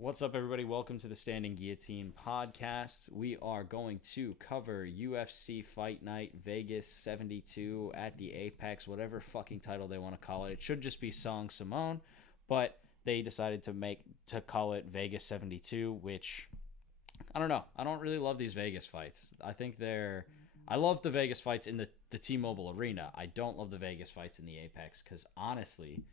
What's up, everybody? Welcome to the Standing Guillotine podcast. We are going to cover UFC Fight Night Vegas 72 at the Apex, whatever fucking title they want to call it. It should just be Song Simone, but they decided to call it Vegas 72, which I don't know. I don't really love these Vegas fights. I love the Vegas fights in the T-Mobile Arena. I don't love the Vegas fights in the Apex because honestly,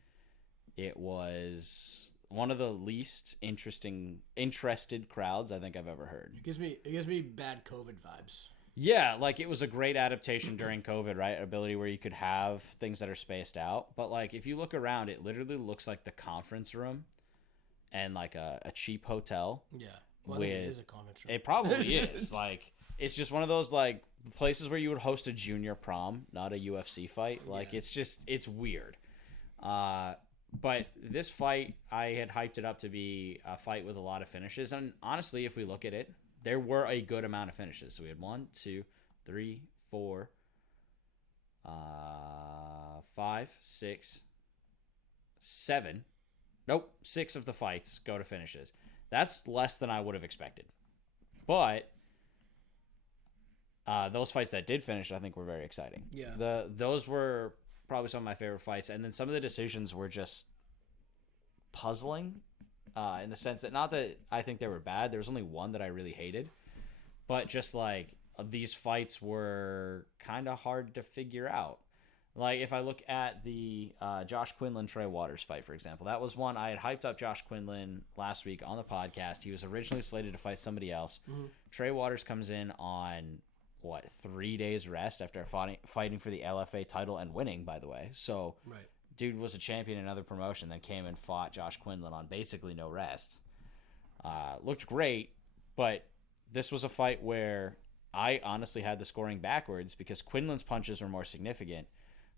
it was one of the least interested crowds I think I've ever heard. It gives me bad COVID vibes. Yeah, like it was a great adaptation during COVID, right? Ability where you could have things that are spaced out. But like if you look around, it literally looks like the conference room and like a cheap hotel. Yeah. Well, I think it is a conference room. It probably is. Like it's just one of those like places where you would host a junior prom, not a UFC fight. Like it's weird. But this fight, I had hyped it up to be a fight with a lot of finishes. And honestly, if we look at it, there were a good amount of finishes. So we had 1, 2, 3, 4, 5, 6, 7. Nope, 6 of the fights go to finishes. That's less than I would have expected. But those fights that did finish, I think, were very exciting. Yeah. Those were probably some of my favorite fights, and then some of the decisions were just puzzling in the sense that not that I think they were bad. There was only one that I really hated, but just like these fights were kind of hard to figure out. Like if I look at the Josh Quinlan Trey Waters fight, for example, that was one I had hyped up. Josh Quinlan last week on the podcast. He was originally slated to fight somebody else. Mm-hmm. Trey Waters comes in on 3 days rest after fighting for the LFA title and winning, by the way. So right. Dude was a champion in another promotion, then came and fought Josh Quinlan on basically no rest. Looked great, but this was a fight where I honestly had the scoring backwards because Quinlan's punches were more significant,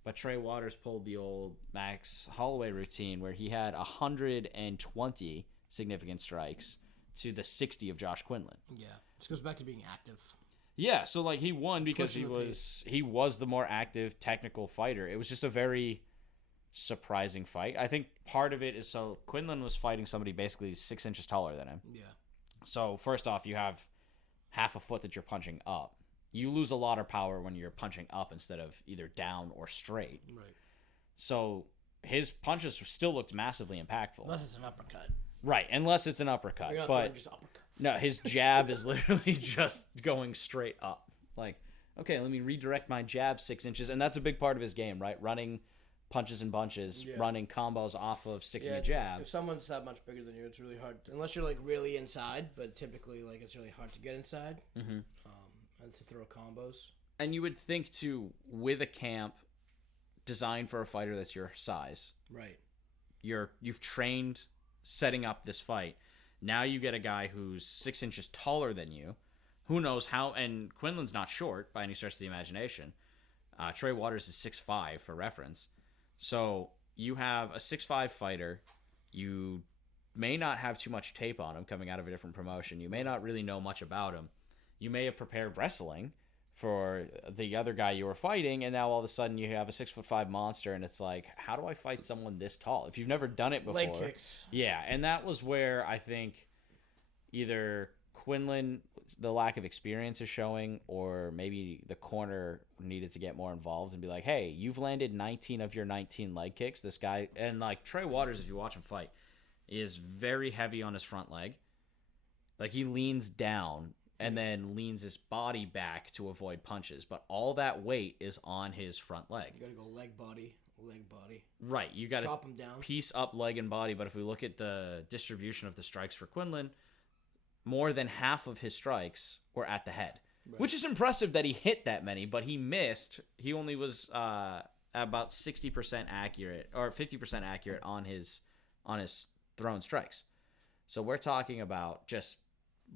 but Trey Waters pulled the old Max Holloway routine where he had 120 significant strikes to the 60 of Josh Quinlan. Yeah, this goes back to being active. Yeah, so like he won because he was the more active technical fighter. It was just a very surprising fight. I think part of it is so Quinlan was fighting somebody basically 6 inches taller than him. Yeah. So first off, you have half a foot that you're punching up. You lose a lot of power when you're punching up instead of either down or straight. Right. So his punches still looked massively impactful. Unless it's an uppercut. Right, unless it's an uppercut. You're not but just uppercut. No, his jab is literally just going straight up. Like, okay, let me redirect my jab 6 inches. And that's a big part of his game, right? Running punches and bunches, running combos off of sticking a jab. If someone's that much bigger than you, it's really hard. Unless you're, like, really inside. But typically, like, it's really hard to get inside. Mm-hmm. And to throw combos. And you would think, too, with a camp designed for a fighter that's your size. Right. You've trained setting up this fight. Now you get a guy who's 6 inches taller than you. Who knows how? And Quinlan's not short by any stretch of the imagination. Trey Waters is 6'5", for reference. So you have a 6'5" fighter. You may not have too much tape on him coming out of a different promotion. You may not really know much about him. You may have prepared wrestling for the other guy you were fighting, and now all of a sudden you have a 6'5" monster, and it's like, how do I fight someone this tall? If you've never done it before. Leg kicks. Yeah, and that was where I think either Quinlan, the lack of experience is showing, or maybe the corner needed to get more involved and be like, hey, you've landed 19 of your 19 leg kicks. This guy, and like Trey Waters, if you watch him fight, is very heavy on his front leg. Like he leans down and then leans his body back to avoid punches. But all that weight is on his front leg. You got to go leg, body. Right. You got to chop him down. Piece up leg and body. But if we look at the distribution of the strikes for Quinlan, more than half of his strikes were at the head. Right. Which is impressive that he hit that many, but he missed. He only was about 60% accurate or 50% accurate on his thrown strikes. So we're talking about just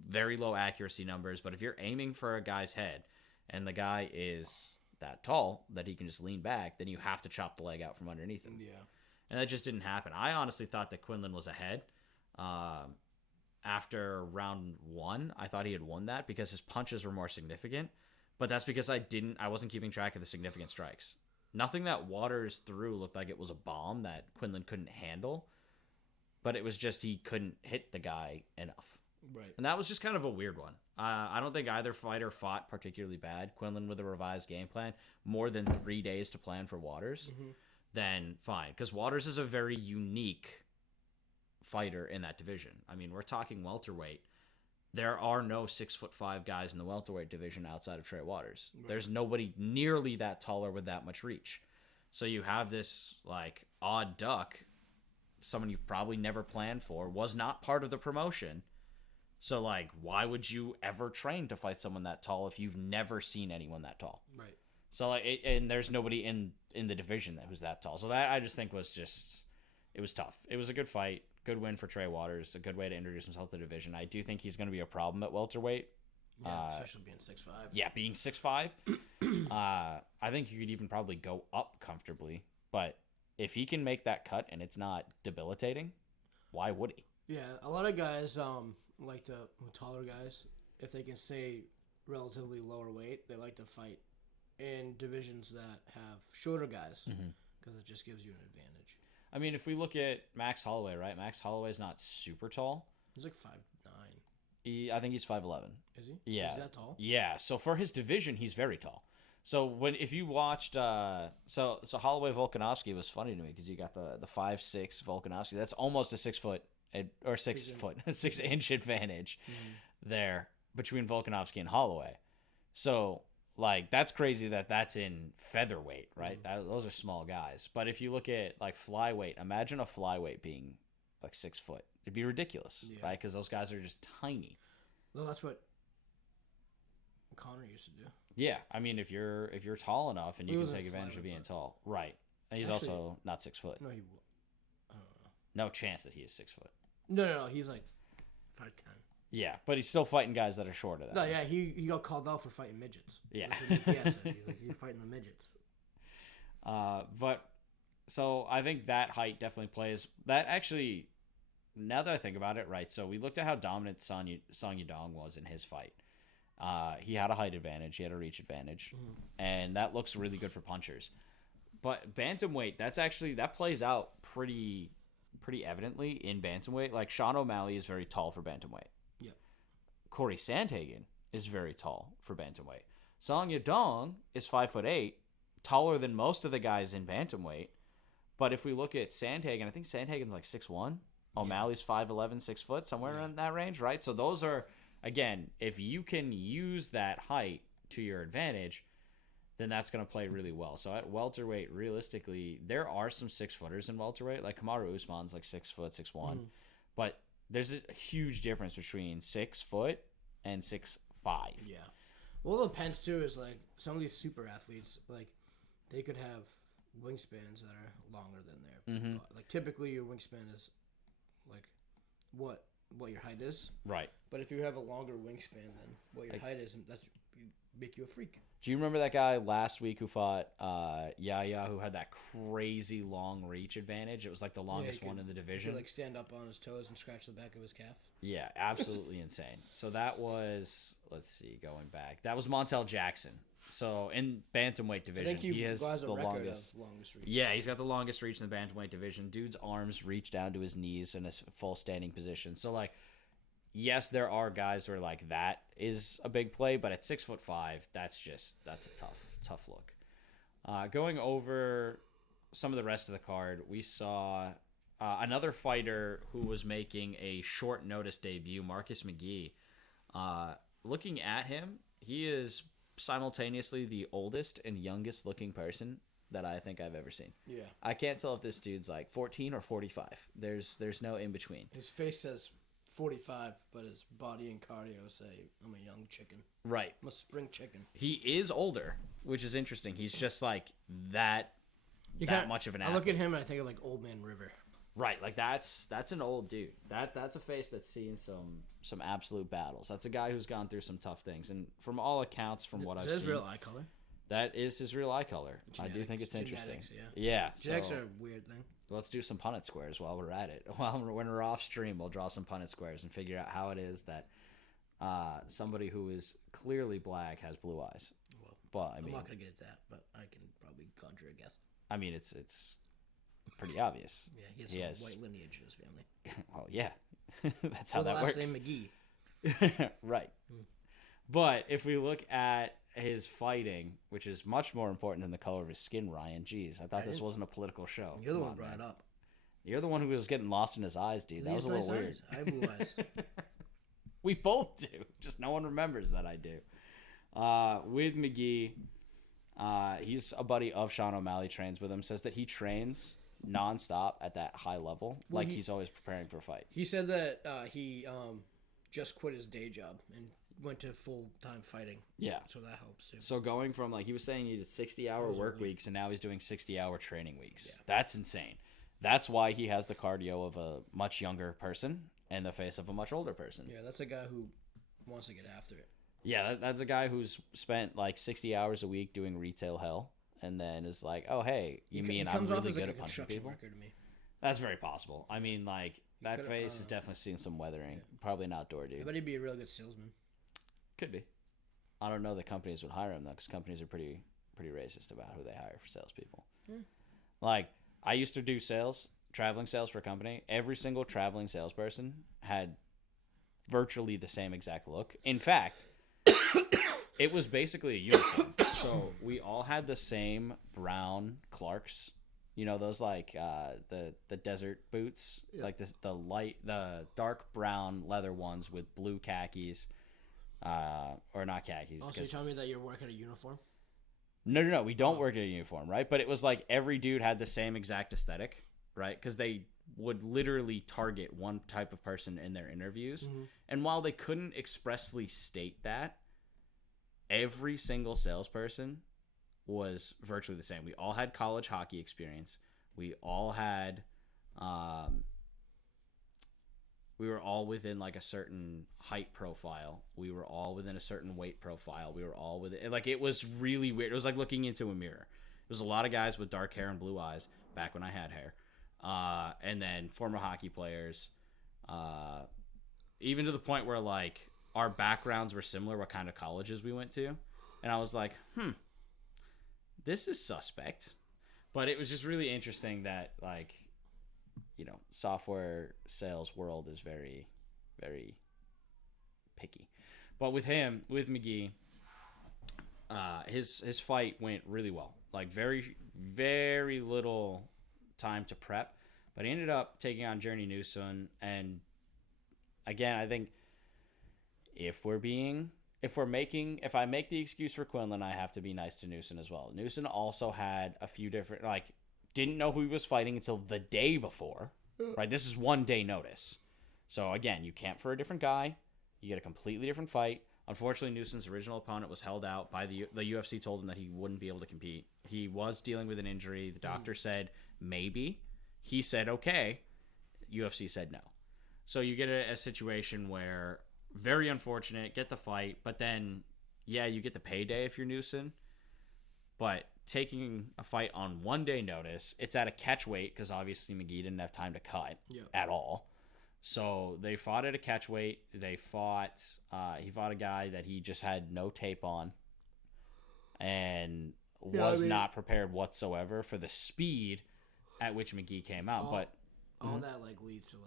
very low accuracy numbers, but if you're aiming for a guy's head and the guy is that tall that he can just lean back, then you have to chop the leg out from underneath him. Yeah. And that just didn't happen. I honestly thought that Quinlan was ahead. After round 1, I thought he had won that because his punches were more significant, but that's because I wasn't keeping track of the significant strikes. Nothing that Waters threw looked like it was a bomb that Quinlan couldn't handle. but it was just he couldn't hit the guy enough. Right. And that was just kind of a weird one. I don't think either fighter fought particularly bad. Quinlan with a revised game plan, more than 3 days to plan for Waters, then fine. Because Waters is a very unique fighter in that division. I mean, we're talking welterweight. There are no 6'5" guys in the welterweight division outside of Trey Waters. Right. There's nobody nearly that taller with that much reach. So you have this like odd duck, someone you've probably never planned for, was not part of the promotion. So like, why would you ever train to fight someone that tall if you've never seen anyone that tall? Right. So like, and there's nobody in the division that was that tall. So that I just think was just, it was tough. It was a good fight. Good win for Trey Waters. A good way to introduce himself to the division. I do think he's going to be a problem at welterweight. Yeah, especially being 6'5". Yeah, being 6'5". I think you could even probably go up comfortably. But if he can make that cut and it's not debilitating, why would he? Yeah, a lot of guys like to, taller guys, if they can stay relatively lower weight, they like to fight in divisions that have shorter guys because it just gives you an advantage. I mean, if we look at Max Holloway, right? Max Holloway's not super tall. He's like 5'9". I think he's 5'11". Is he? Yeah. Is that tall? Yeah. So for his division, he's very tall. So if you watched, so Holloway Volkanovski was funny to me because you got the 5'6" Volkanovski. That's almost a 6 foot or 6 foot 6 inch advantage there between Volkanovski and Holloway. So like that's crazy that's in featherweight, right? Those are small guys. But if you look at like flyweight, imagine a flyweight being like 6 foot. It'd be ridiculous, right? Because those guys are just tiny. Well, that's what Connor used to do. Yeah, I mean, if you're tall enough and you can take advantage of being tall, right? And he's actually also not 6 foot. No, I don't know. No chance that he is 6 foot. No, he's like 5'10". Yeah, but he's still fighting guys that are shorter than him. No, yeah, he got called out for fighting midgets. Yeah. He's fighting the midgets. But so I think that height definitely plays. That actually, now that I think about it, right? So we looked at how dominant Song Yadong was in his fight. He had a height advantage. He had a reach advantage. And that looks really good for punchers. But bantamweight, that plays out pretty evidently in bantamweight. Like Sean O'Malley is very tall for bantamweight. Yeah. Corey Sandhagen is very tall for bantamweight. Song Yadong is 5'8", taller than most of the guys in bantamweight. But if we look at Sandhagen, I think Sandhagen's like 6'1". O'Malley's 5'11", 6 foot, somewhere in that range, right? So those are, again, if you can use that height to your advantage, then that's going to play really well. So at welterweight, realistically, there are some 6-footers in welterweight. Like Kamaru Usman's like 6 foot, 6'1". But there's a huge difference between 6 foot and 6'5". Yeah. Well, it depends too. Is like some of these super athletes, like they could have wingspans that are longer than their body. Like typically, your wingspan is like what your height is. Right. But if you have a longer wingspan than what your height is, that's make you a freak. Do you remember that guy last week who fought Yaya, who had that crazy long reach advantage? It was like the longest one in the division. He could like stand up on his toes and scratch the back of his calf. Yeah, absolutely insane. So that was, let's see, going back. That was Montel Jackson. So in bantamweight division, he has the longest reach. Yeah, he's got the longest reach in the bantamweight division. Dude's arms reach down to his knees in a full standing position. So like, yes, there are guys where like that is a big play, but at 6'5", that's a tough look. Going over some of the rest of the card, we saw another fighter who was making a short notice debut, Marcus McGhee. Looking at him, he is simultaneously the oldest and youngest looking person that I think I've ever seen. Yeah. I can't tell if this dude's like 14 or 45. There's no in between. His face says 45, but his body and cardio say I'm a young chicken. Right. I'm a spring chicken. He is older, which is interesting. He's just like that much of an athlete. I look at him and I think of like Old Man River. Right, like that's an old dude. That's a face that's seen some absolute battles. That's a guy who's gone through some tough things, and from all accounts, from what I've seen, is his real eye color? That is his real eye color. Genetics. I do think it's interesting. Yeah. Genetics are a weird thing. Let's do some Punnett squares while we're at it. When we're off stream, we'll draw some Punnett squares and figure out how it is that somebody who is clearly black has blue eyes. Well, but I'm not gonna get at that, but I can probably conjure a guess. I mean, it's pretty obvious. Yeah, he has some white lineage in his family. Well, yeah. That's how that last works. name McGhee. Right. But if we look at his fighting, which is much more important than the color of his skin, Ryan. Jeez, I thought this wasn't a political show. You're the one who brought it up. You're the one who was getting lost in his eyes, dude. That was a little weird. Eyes. I have blue eyes. We both do. Just no one remembers that I do. With McGhee, he's a buddy of Sean O'Malley, trains with him, says that he trains nonstop at that high level. Well, he's always preparing for a fight. He said that he just quit his day job and went to full-time fighting. Yeah. So that helps, too. So going from, he was saying he did 60-hour work weeks, and now he's doing 60-hour training weeks. Yeah. That's insane. That's why he has the cardio of a much younger person and the face of a much older person. Yeah, that's a guy who wants to get after it. Yeah, that's a guy who's spent 60 hours a week doing retail hell, and then is like, oh, hey, you mean I'm really good at punching people? To me. That's very possible. I mean, that face has definitely seen some weathering. Yeah. Probably an outdoor dude. I bet he'd be a real good salesman. Could be. I don't know that companies would hire him, though, because companies are pretty racist about who they hire for salespeople. Yeah. I used to do traveling sales for a company. Every single traveling salesperson had virtually the same exact look. In fact, it was basically a uniform. So we all had the same brown Clarks. You know, those the desert boots, yeah. The dark brown leather ones with blue khakis, or not khakis. Oh, so you're telling me that you're working a uniform? No. We don't work in a uniform, right? But it was every dude had the same exact aesthetic, right? Because they would literally target one type of person in their interviews. Mm-hmm. And while they couldn't expressly state that, every single salesperson was virtually the same. We all had college hockey experience. We all had, we were all within a certain height profile. We were all within a certain weight profile. We were all within, it was really weird. It was like looking into a mirror. There was a lot of guys with dark hair and blue eyes back when I had hair. And then former hockey players, even to the point where our backgrounds were similar, what kind of colleges we went to. And I was like, this is suspect. But it was just really interesting that software sales world is very, very picky. But with McGhee, his fight went really well. Very, very little time to prep. But he ended up taking on Journey Newson. And again, I think if I make the excuse for Quinlan, I have to be nice to Newson as well. Newson also had a few different, didn't know who he was fighting until the day before, right? This is 1 day notice. So again, you camp for a different guy. You get a completely different fight. Unfortunately, Newson's original opponent was held out by the UFC told him that he wouldn't be able to compete. He was dealing with an injury. The doctor said maybe. He said okay. UFC said no. So you get a situation where very unfortunate, get the fight, but then, yeah, you get the payday if you're Newson. But taking a fight on 1 day notice, it's at a catch weight because obviously McGhee didn't have time to cut at all. So they fought at a catch weight. He fought a guy that he just had no tape on and was not prepared whatsoever for the speed at which McGhee came out. All that leads to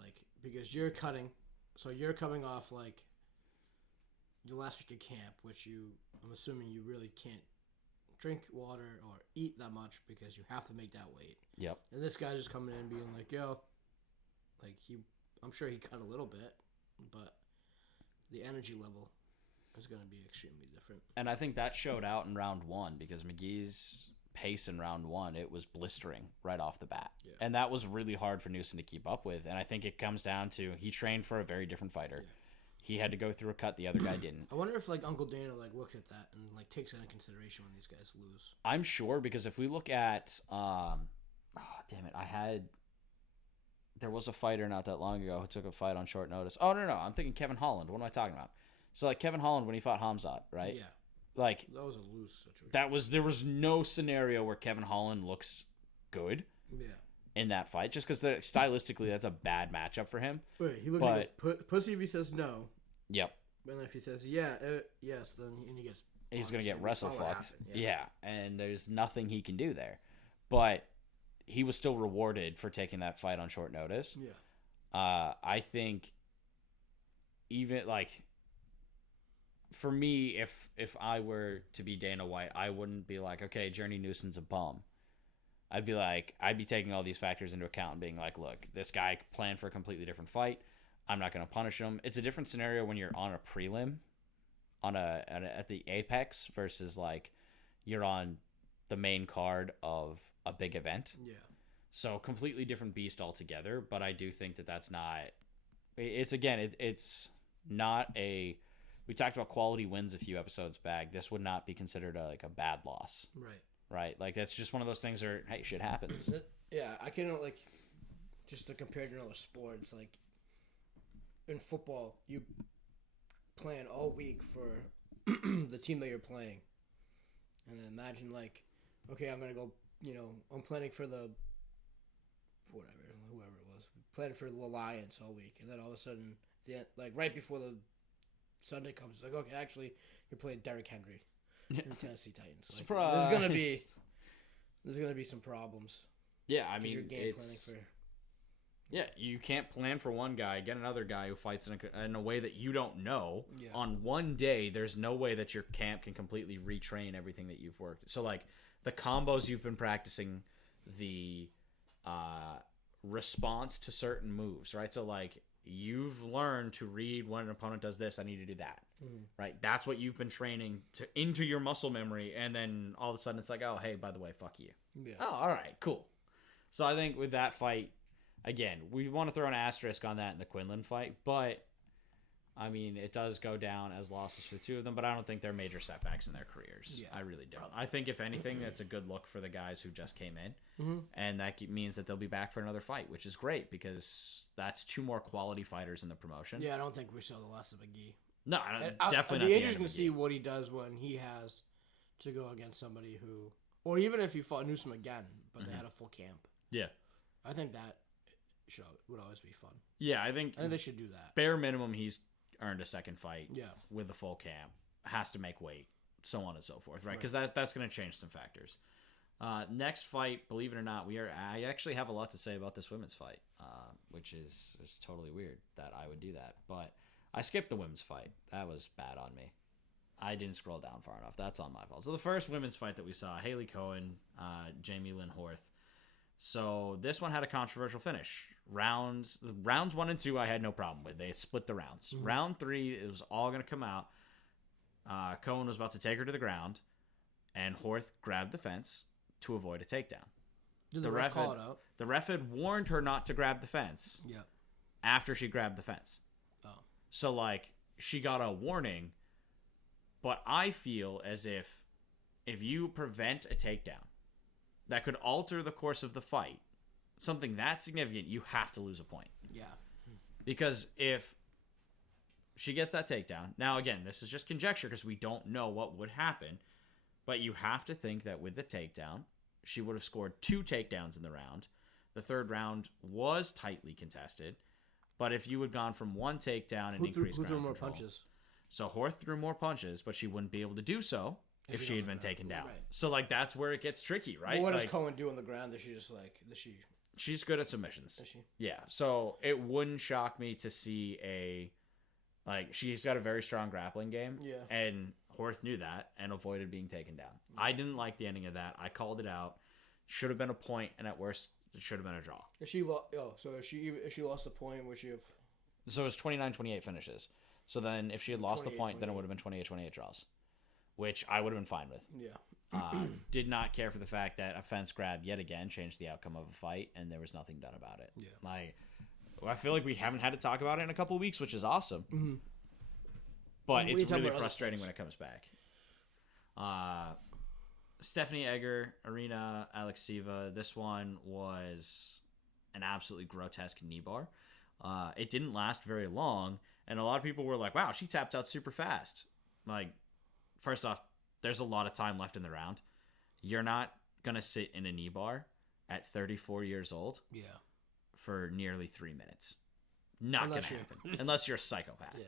because you're cutting, so you're coming off the last week of camp, which I'm assuming you really can't drink water or eat that much because you have to make that weight. Yep. And this guy's just coming in being yo, I'm sure he cut a little bit, but the energy level is going to be extremely different. And I think that showed out in round one because McGee's pace in round one, it was blistering right off the bat. Yeah. And that was really hard for Newson to keep up with. And I think it comes down to he trained for a very different fighter. Yeah. He had to go through a cut the other guy didn't. I wonder if Uncle Dana looks at that and takes that into consideration when these guys lose. I'm sure because if we look at there was a fighter not that long ago who took a fight on short notice. Oh no, I'm thinking Kevin Holland. What am I talking about? So Kevin Holland when he fought Hamzat, right? Yeah. That was a loose situation. There was no scenario where Kevin Holland looks good. Yeah. In that fight, just because stylistically that's a bad matchup for him. Wait, he looks like a pussy if he says no. Yep. And if he says yes, then he's gonna get wrestle fucked. Yeah, and there's nothing he can do there. But he was still rewarded for taking that fight on short notice. Yeah. I think even like for me, if I were to be Dana White, I wouldn't be like, okay, Journey Newsom's a bum. I'd be taking all these factors into account and being like, look, this guy planned for a completely different fight. I'm not going to punish him. It's a different scenario when you're on a prelim, at the Apex versus like you're on the main card of a big event. Yeah. So completely different beast altogether. But I do think that that's not. It's not a. We talked about quality wins a few episodes back. This would not be considered a bad loss. Right. Right? Like, that's just one of those things where, hey, shit happens. Yeah, I can, like, just to compare to another sport, it's like, in football, you plan all week for the team that you're playing. And then imagine, like, okay, I'm going to go, I'm planning for whoever it was, planning for the Lions all week. And then all of a sudden, like, right before the Sunday comes, it's like, okay, actually, you're playing Derrick Henry. The Tennessee Titans. Like, Surprise! There's gonna be some problems. Yeah, I mean, you're game planning for. Yeah, you can't plan for one guy, get another guy who fights in a way that you don't know. Yeah. On one day, there's no way that your camp can completely retrain everything that you've worked. So, like, the combos you've been practicing, the response to certain moves, right? So, like, you've learned to read when an opponent does this, I need to do that. Mm-hmm. Right? That's what you've been training into your muscle memory, and then all of a sudden it's like, oh, hey, by the way, fuck you. Yeah. Oh, all right, cool. So I think with that fight, again, we want to throw an asterisk on that in the Quinlan fight, but I mean, it does go down as losses for the two of them, but I don't think they're major setbacks in their careers. Yeah, I really don't. I think, if anything, that's a good look for the guys who just came in, and that means that they'll be back for another fight, which is great because that's two more quality fighters in the promotion. Yeah, I don't think we saw the last of McGhee. No, definitely not. It'd be interesting to see what he does when he has to go against somebody who, or even if he fought Newsom again, but they had a full camp. Yeah, I think that would always be fun. Yeah, I think they should do that. Bare minimum, he's earned a second fight. Yeah. With the full camp, has to make weight, so on and so forth, right? Because that's going to change some factors. Next fight, believe it or not, I actually have a lot to say about this women's fight, which is totally weird that I would do that, but I skipped the women's fight. That was bad on me. I didn't scroll down far enough. That's on my fault. So the first women's fight that we saw, Haley Cohen, Jamie Lynn Horth. So this one had a controversial finish. Rounds 1 and 2, I had no problem with. They split the rounds. Mm-hmm. Round 3, it was all going to come out. Cohen was about to take her to the ground, and Horth grabbed the fence to avoid a takedown. Did the ref call it out? The ref had warned her not to grab the fence. Yeah. After she grabbed the fence. Oh. So, like, she got a warning, but I feel as if you prevent a takedown that could alter the course of the fight, something that significant, you have to lose a point. Yeah. Because if she gets that takedown, now again, this is just conjecture because we don't know what would happen, but you have to think that with the takedown, she would have scored 2 takedowns in the round. The third round was tightly contested, but if you had gone from 1 takedown and increased ground control, more punches? So Horth threw more punches, but she wouldn't be able to do so if she had been taken down. Right. So, like, that's where it gets tricky, right? Well, what does Cohen do on the ground? She's good at submissions. Is she? Yeah. So it wouldn't shock me to see she's got a very strong grappling game. Yeah. And Horth knew that and avoided being taken down. Yeah. I didn't like the ending of that. I called it out. Should have been a point, and at worst, it should have been a draw. If she lost the point, would she have? So it was 29-28 finishes. So then, if she had lost the point, then it would have been 28-28 draws, which I would have been fine with. Yeah. Did not care for the fact that a fence grab yet again changed the outcome of a fight, and there was nothing done about it. Yeah. I feel like we haven't had to talk about it in a couple of weeks, which is awesome. Mm-hmm. But it's really frustrating when it comes back. Stephanie Egger, Arena Alexeva. This one was an absolutely grotesque knee bar. It didn't last very long, and a lot of people were like, wow, she tapped out super fast. Like, first off, there's a lot of time left in the round. You're not going to sit in a knee bar at 34 years old for nearly 3 minutes. Not going to happen. Unless you're a psychopath. Yeah.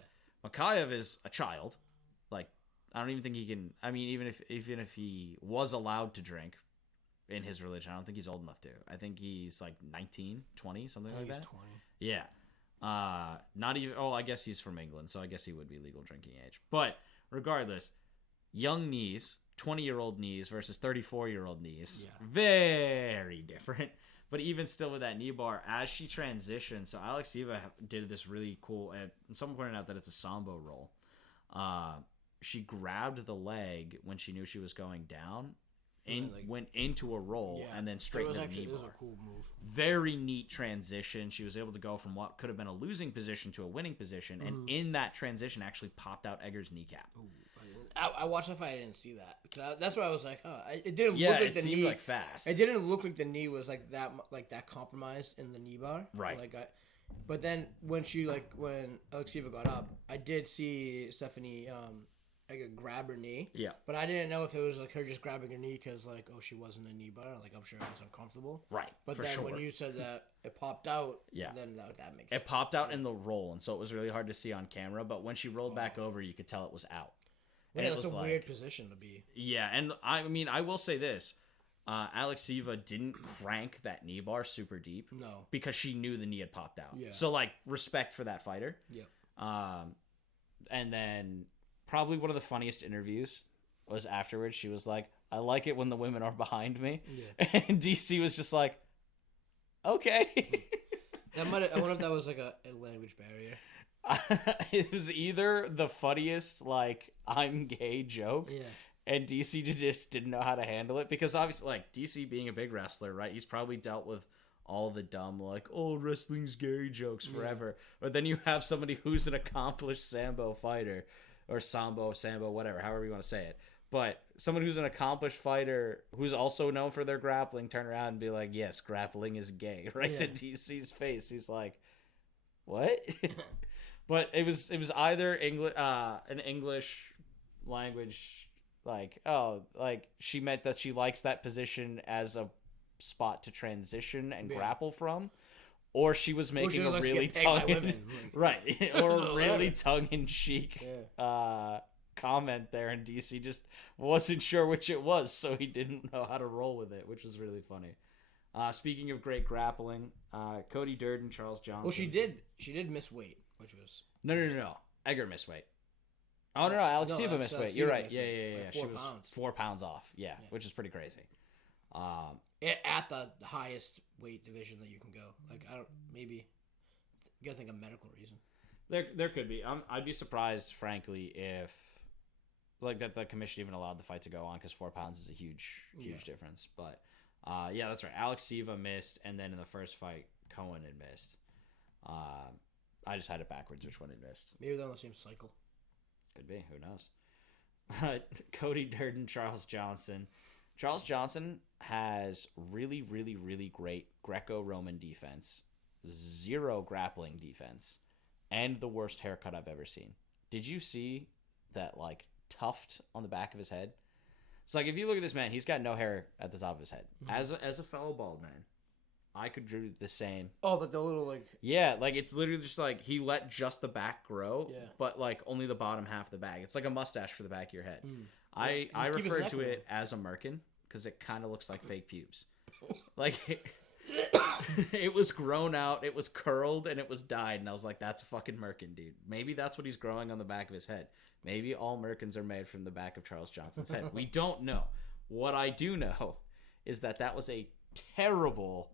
Makayev is a child. Like, I don't even think he can... I mean, even if he was allowed to drink, in his religion. I don't think he's old enough to. I think he's like 19, 20, something like that. He's 20. Yeah. Not even. Oh, I guess he's from England, so I guess he would be legal drinking age. But regardless, young knees, 20-year-old knees versus 34-year-old knees, very different. But even still with that knee bar, as she transitioned, so Alexieva did this really cool, and someone pointed out that it's a sambo roll. She grabbed the leg when she knew she was going down, and went into a roll, and then straight into the knee bar. It was a cool move. Very neat transition. She was able to go from what could have been a losing position to a winning position, and in that transition actually popped out Egger's kneecap. Ooh. I watched the fight. I didn't see that. That's why I was like, huh. It didn't look like the knee. Seemed like fast. It didn't look like the knee was like that compromised in the knee bar. Right. But then when Alexieva got up, I did see Stephanie grab her knee. Yeah. But I didn't know if it was like her just grabbing her knee because she wasn't a knee bar. Like I'm sure it was uncomfortable. Right. But then when you said that it popped out, then that makes sense. It popped out in the roll, and so it was really hard to see on camera. But when she rolled back over, you could tell it was out. Yeah, that's a weird position to be. Yeah, and I mean, I will say this. Alexieva didn't crank that knee bar super deep. No. Because she knew the knee had popped out. Yeah. So, respect for that fighter. Yeah. And then probably one of the funniest interviews was afterwards. She was like, I like it when the women are behind me. Yeah. And DC was just like, okay. I wonder if that was like a language barrier. It was either the funniest I'm gay joke, and DC just didn't know how to handle it, because obviously DC being a big wrestler, right, he's probably dealt with all the dumb wrestling's gay jokes forever. But then you have somebody who's an accomplished sambo fighter, or sambo, whatever, however you want to say it, but someone who's an accomplished fighter who's also known for their grappling turn around and be like, yes, grappling is gay, right to DC's face. He's like, what? But it was either an English language, she meant that she likes that position as a spot to transition and grapple from, or she was making a really tongue-in-cheek comment there, and DC just wasn't sure which it was, so he didn't know how to roll with it, which was really funny. Speaking of great grappling, Cody Durden, Charles Johnson. Well, she did miss weight. Which was no. Egger missed weight. Oh no, Alexieva missed weight. You're right. Yeah. She was 4 pounds off. Yeah, which is pretty crazy. At the highest weight division that you can go. Maybe you gotta think of medical reason. There could be. I'd be surprised, frankly, if that the commission even allowed the fight to go on, because 4 pounds is a huge difference. But that's right. Alexieva missed, and then in the first fight, Cohen had missed. I just had it backwards, which one it missed. Maybe they're on the same cycle. Could be. Who knows? Cody Durden, Charles Johnson. Charles Johnson has really, really, really great Greco-Roman defense, 0 grappling defense, and the worst haircut I've ever seen. Did you see that, tuft on the back of his head? So, if you look at this man, he's got no hair at the top of his head. Mm-hmm. As a fellow bald man, I could do the same. Oh, the little Yeah, it's literally just he let just the back grow, but only the bottom half of the back. It's like a mustache for the back of your head. I refer to it as a merkin because it kind of looks like fake pubes. It was grown out, it was curled, and it was dyed, and I was like, that's a fucking merkin, dude. Maybe that's what he's growing on the back of his head. Maybe all merkins are made from the back of Charles Johnson's head. We don't know. What I do know is that was a terrible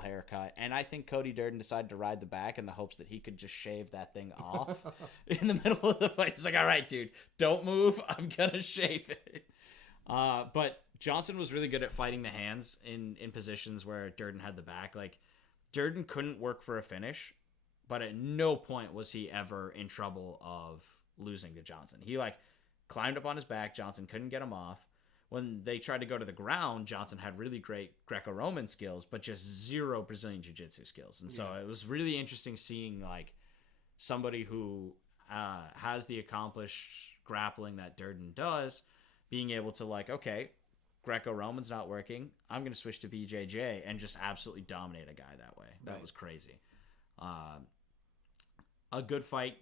haircut, and I think Cody Durden decided to ride the back in the hopes that he could just shave that thing off in the middle of the fight. He's like, all right, dude, don't move, I'm gonna shave it. But Johnson was really good at fighting the hands in positions where Durden had the back. Durden couldn't work for a finish, but at no point was he ever in trouble of losing to Johnson. He climbed up on his back, Johnson couldn't get him off. When they tried to go to the ground, Johnson had really great Greco-Roman skills, but just 0 Brazilian Jiu-Jitsu skills. And so it was really interesting seeing somebody who has the accomplished grappling that Durden does, being able to okay, Greco-Roman's not working, I'm going to switch to BJJ and just absolutely dominate a guy that way. That was crazy. A good fight.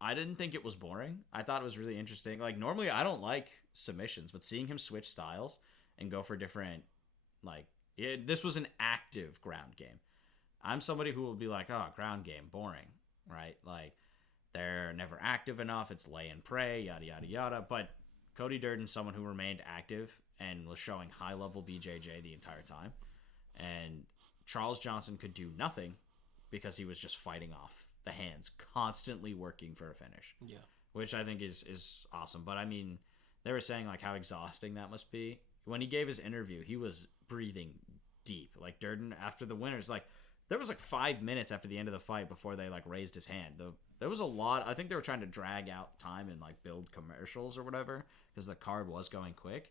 I didn't think it was boring. I thought it was really interesting. Normally I don't like submissions, but seeing him switch styles and go for different, this was an active ground game. I'm somebody who will be like, oh, ground game, boring, right? Like, they're never active enough. It's lay and pray, yada, yada, yada. But Cody Durden's someone who remained active and was showing high-level BJJ the entire time. And Charles Johnson could do nothing because he was just fighting off the hands, constantly working for a finish. Yeah. Which I think is awesome. But, I mean, they were saying, like, how exhausting that must be. When he gave his interview, he was breathing deep. Like, Durden, after the winners, like, there was, like, 5 minutes after the end of the fight before they, like, raised his hand. There was a lot. I think they were trying to drag out time and, like, build commercials or whatever because the card was going quick.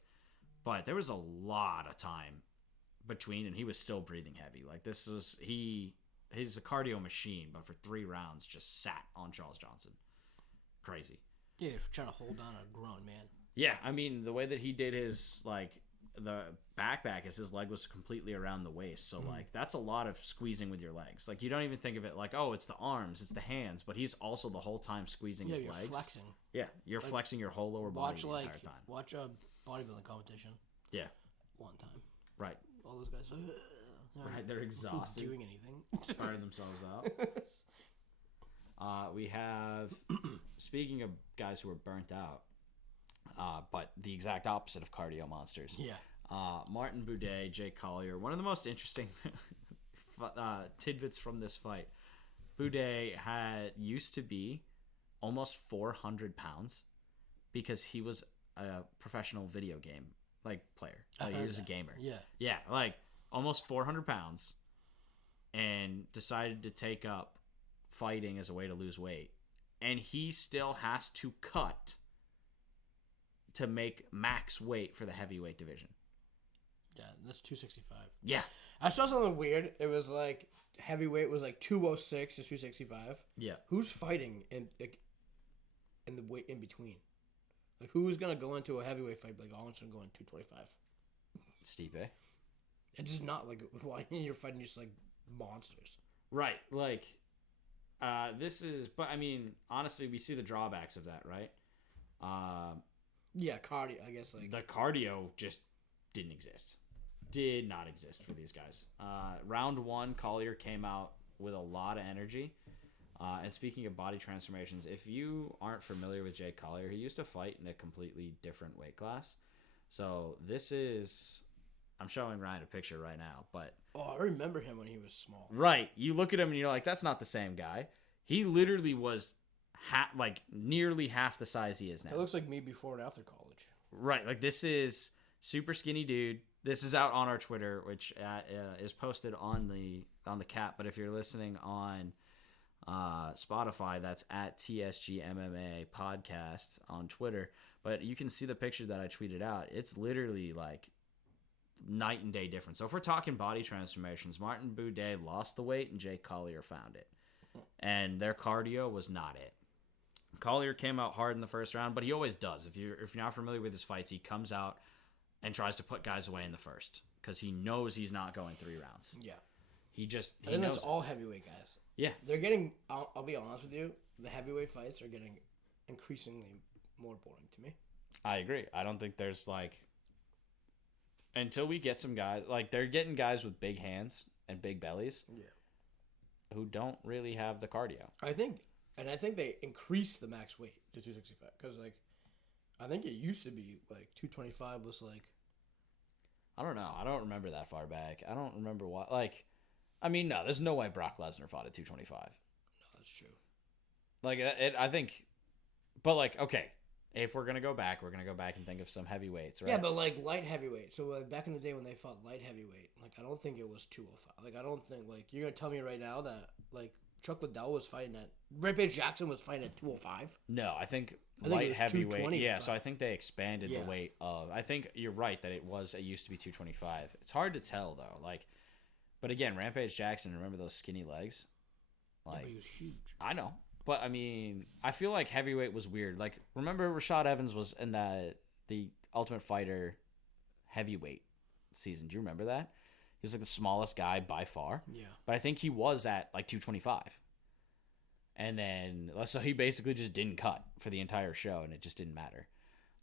But there was a lot of time between, and he was still breathing heavy. Like, he's a cardio machine, but for 3 rounds just sat on Charles Johnson. Crazy. Yeah, trying to hold on a grown man. Yeah, I mean, the way that he did his, like, the backpack is his leg was completely around the waist. So, like, that's a lot of squeezing with your legs. Like, you don't even think of it like, oh, it's the arms, it's the hands, but he's also the whole time squeezing his legs. Flexing. Yeah, you're flexing your whole lower body the entire time. Watch a bodybuilding competition. Yeah. One time. Right. All those guys right, they're exhausted. Doing anything. Tired themselves out. We have, speaking of guys who are burnt out, but the exact opposite of cardio monsters. Yeah. Martin Boudet, Jake Collier. One of the most interesting tidbits from this fight. Boudet used to be almost 400 pounds because he was a professional video game player. He was a gamer. Yeah. Yeah, like almost 400 pounds and decided to take up fighting as a way to lose weight. And he still has to cut to make max weight for the heavyweight division. Yeah, that's 265. Yeah. I saw something weird. It was like heavyweight was like 206 to 265. Yeah. Who's fighting in the weight in between? Like, who's going to go into a heavyweight fight like, all of a sudden go in 225? Stipe. It's just not like, why you're fighting just like monsters. Right. Like, this is, but I mean, honestly, we see the drawbacks of that, right? Yeah, cardio, I guess. Like, the cardio just didn't exist. Did not exist for these guys. Round 1, Collier came out with a lot of energy. And speaking of body transformations, if you aren't familiar with Jake Collier, he used to fight in a completely different weight class. So this is, I'm showing Ryan a picture right now, but... Oh, I remember him when he was small. Right. You look at him and you're like, that's not the same guy. He literally was nearly half the size he is now. It looks like me before and after college. Right. Like, this is super skinny dude. This is out on our Twitter, which is posted on the cap. But if you're listening on Spotify, that's at TSG MMA podcast on Twitter. But you can see the picture that I tweeted out. It's literally like night and day difference. So if we're talking body transformations, Martin Boudet lost the weight and Jake Collier found it. And their cardio was not it. Collier came out hard in the first round, but he always does. If you're not familiar with his fights, he comes out and tries to put guys away in the first because he knows he's not going 3 rounds. Yeah. He and that's all heavyweight guys. Yeah. They're getting, I'll be honest with you, the heavyweight fights are getting increasingly more boring to me. I agree. I don't think there's until we get some guys, they're getting guys with big hands and big bellies. Yeah. Who don't really have the cardio. I think they increased the max weight to 265 because I think it used to be 225 was I don't know. I don't remember that far back. I don't remember what no, there's no way Brock Lesnar fought at 225. No, that's true. I think, but okay, if we're gonna go back, and think of some heavyweights, right? Yeah, but light heavyweight. So back in the day when they fought light heavyweight, I don't think it was 205. I don't think you're gonna tell me right now that Chuck Liddell was fighting at Rampage Jackson was fighting at 205. No, I think light heavyweight. Yeah, so I think they expanded the weight of. I think you're right that it used to be 225. It's hard to tell though, but again, Rampage Jackson. Remember those skinny legs? But he was huge. I know. But, I mean, I feel like heavyweight was weird. Remember Rashad Evans was in the Ultimate Fighter heavyweight season. Do you remember that? He was, the smallest guy by far. Yeah. But I think he was at, 225. And then, so he basically just didn't cut for the entire show, and it just didn't matter.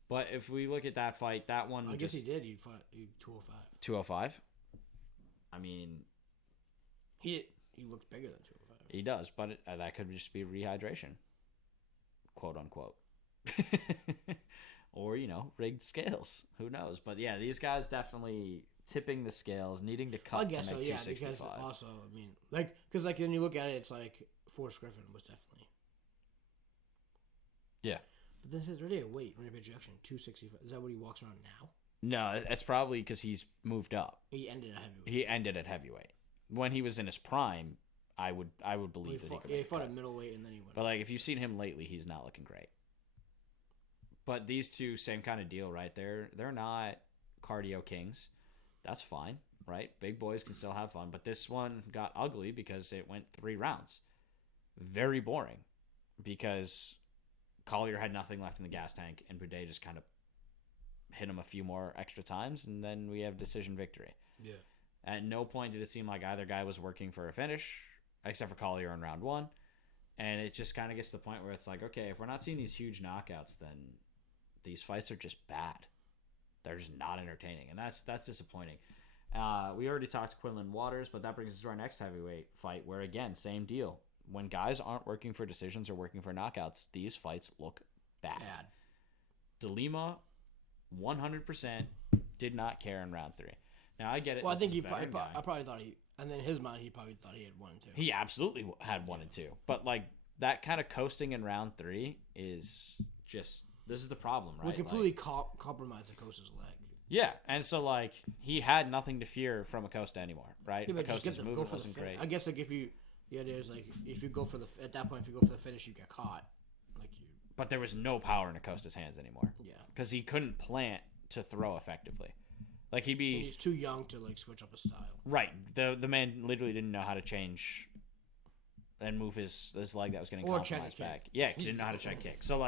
But if we look at that fight, that one I guess he did. He fought 205. 205. I mean, He looked bigger than 205. he does, but that could just be rehydration, quote unquote, or rigged scales. Who knows? But yeah, these guys definitely tipping the scales, needing to cut I guess to make so. Yeah, 265. because also, I mean, because when you look at it, it's like Forrest Griffin was definitely. Yeah. But this is already a weight rejection 265. Is that what he walks around now? No, it's probably because he's moved up. He ended at heavyweight. He ended at heavyweight. When he was in his prime, I would believe that he could. He fought at middleweight and then he went. But if you've seen him lately, he's not looking great. But these two, same kind of deal, right? They're not cardio kings. That's fine, right? Big boys can still have fun. But this one got ugly because it went 3 rounds. Very boring because Collier had nothing left in the gas tank, and Boudet just kind of hit him a few more extra times, and then we have decision victory. Yeah. At no point did it seem like either guy was working for a finish, except for Collier in round 1. And it just kind of gets to the point where it's like, okay, if we're not seeing these huge knockouts, then these fights are just bad. They're just not entertaining, and that's disappointing. We already talked to Quinlan Waters, but that brings us to our next heavyweight fight, where, again, same deal. When guys aren't working for decisions or working for knockouts, these fights look bad. De Lima, 100% did not care in round 3. Now, I get it. Well, I think I probably thought and then in his mind, he probably thought he had 1 and 2. He absolutely had 1 and 2. But, that kind of coasting in round 3 is just, this is the problem, right? We completely compromised Acosta's leg. Yeah, and so, he had nothing to fear from Acosta anymore, right? Yeah, Acosta's movement wasn't great. I guess, if you go for at that point, if you go for the finish, you get caught. But there was no power in Acosta's hands anymore. Yeah. Because he couldn't plant to throw effectively. He's too young to, switch up his style. Right. The man literally didn't know how to change and move his leg that was getting compromised back. Yeah, he didn't know how to check kick. So,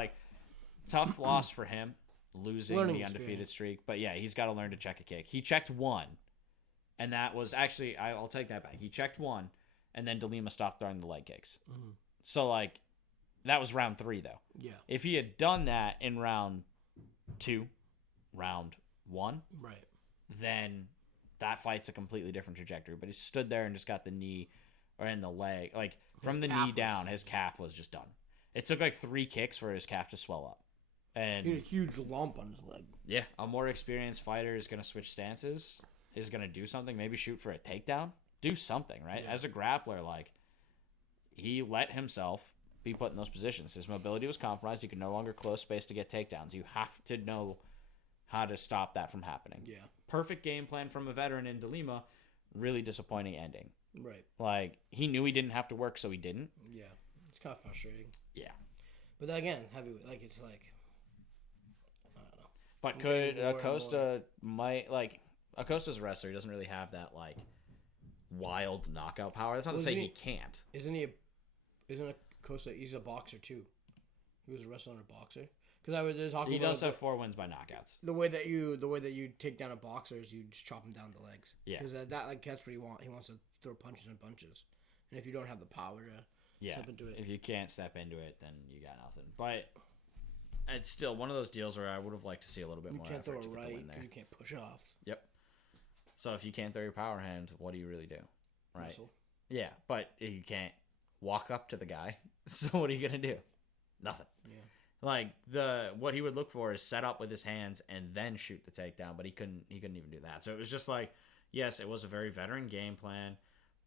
tough loss for him, losing the undefeated streak. But, yeah, he's got to learn to check a kick. He checked 1, and that was actually, I'll take that back. He checked 1, and then De Lima stopped throwing the leg kicks. Mm-hmm. So, that was round 3, though. Yeah. If he had done that in round 2, round 1, right, then that fight's a completely different trajectory. But he stood there and just got the knee or in the leg. From the knee down, his calf was just done. It took 3 kicks for his calf to swell up. And he had a huge lump on his leg. Yeah. A more experienced fighter is going to switch stances, is going to do something, maybe shoot for a takedown. Do something, right? Yeah. As a grappler, he let himself be put in those positions. His mobility was compromised. He could no longer close space to get takedowns. You have to know how to stop that from happening. Yeah. Perfect game plan from a veteran in De Lima. Really disappointing ending. Right. He knew he didn't have to work, so he didn't. Yeah. It's kind of frustrating. Yeah. But then again, heavyweight, it's I don't know. But could Acosta Acosta's a wrestler. He doesn't really have that, wild knockout power. That's not to say he can't. Isn't Acosta, he's a boxer too. He was a wrestler and a boxer. Because he does have 4 wins by knockouts. The way that you take down a boxer is you just chop him down the legs. Yeah. Because that's what he wants. He wants to throw punches and bunches. And if you don't have the power to step into it, if you can't step into it, then you got nothing. But it's still one of those deals where I would have liked to see a little bit more effort to get the win there. You can't push off. Yep. So if you can't throw your power hand, what do you really do? Right. Wrestle. Yeah, but you can't walk up to the guy. So what are you gonna do? Nothing. Yeah. What he would look for is set up with his hands and then shoot the takedown, but he couldn't even do that. So it was just yes, it was a very veteran game plan,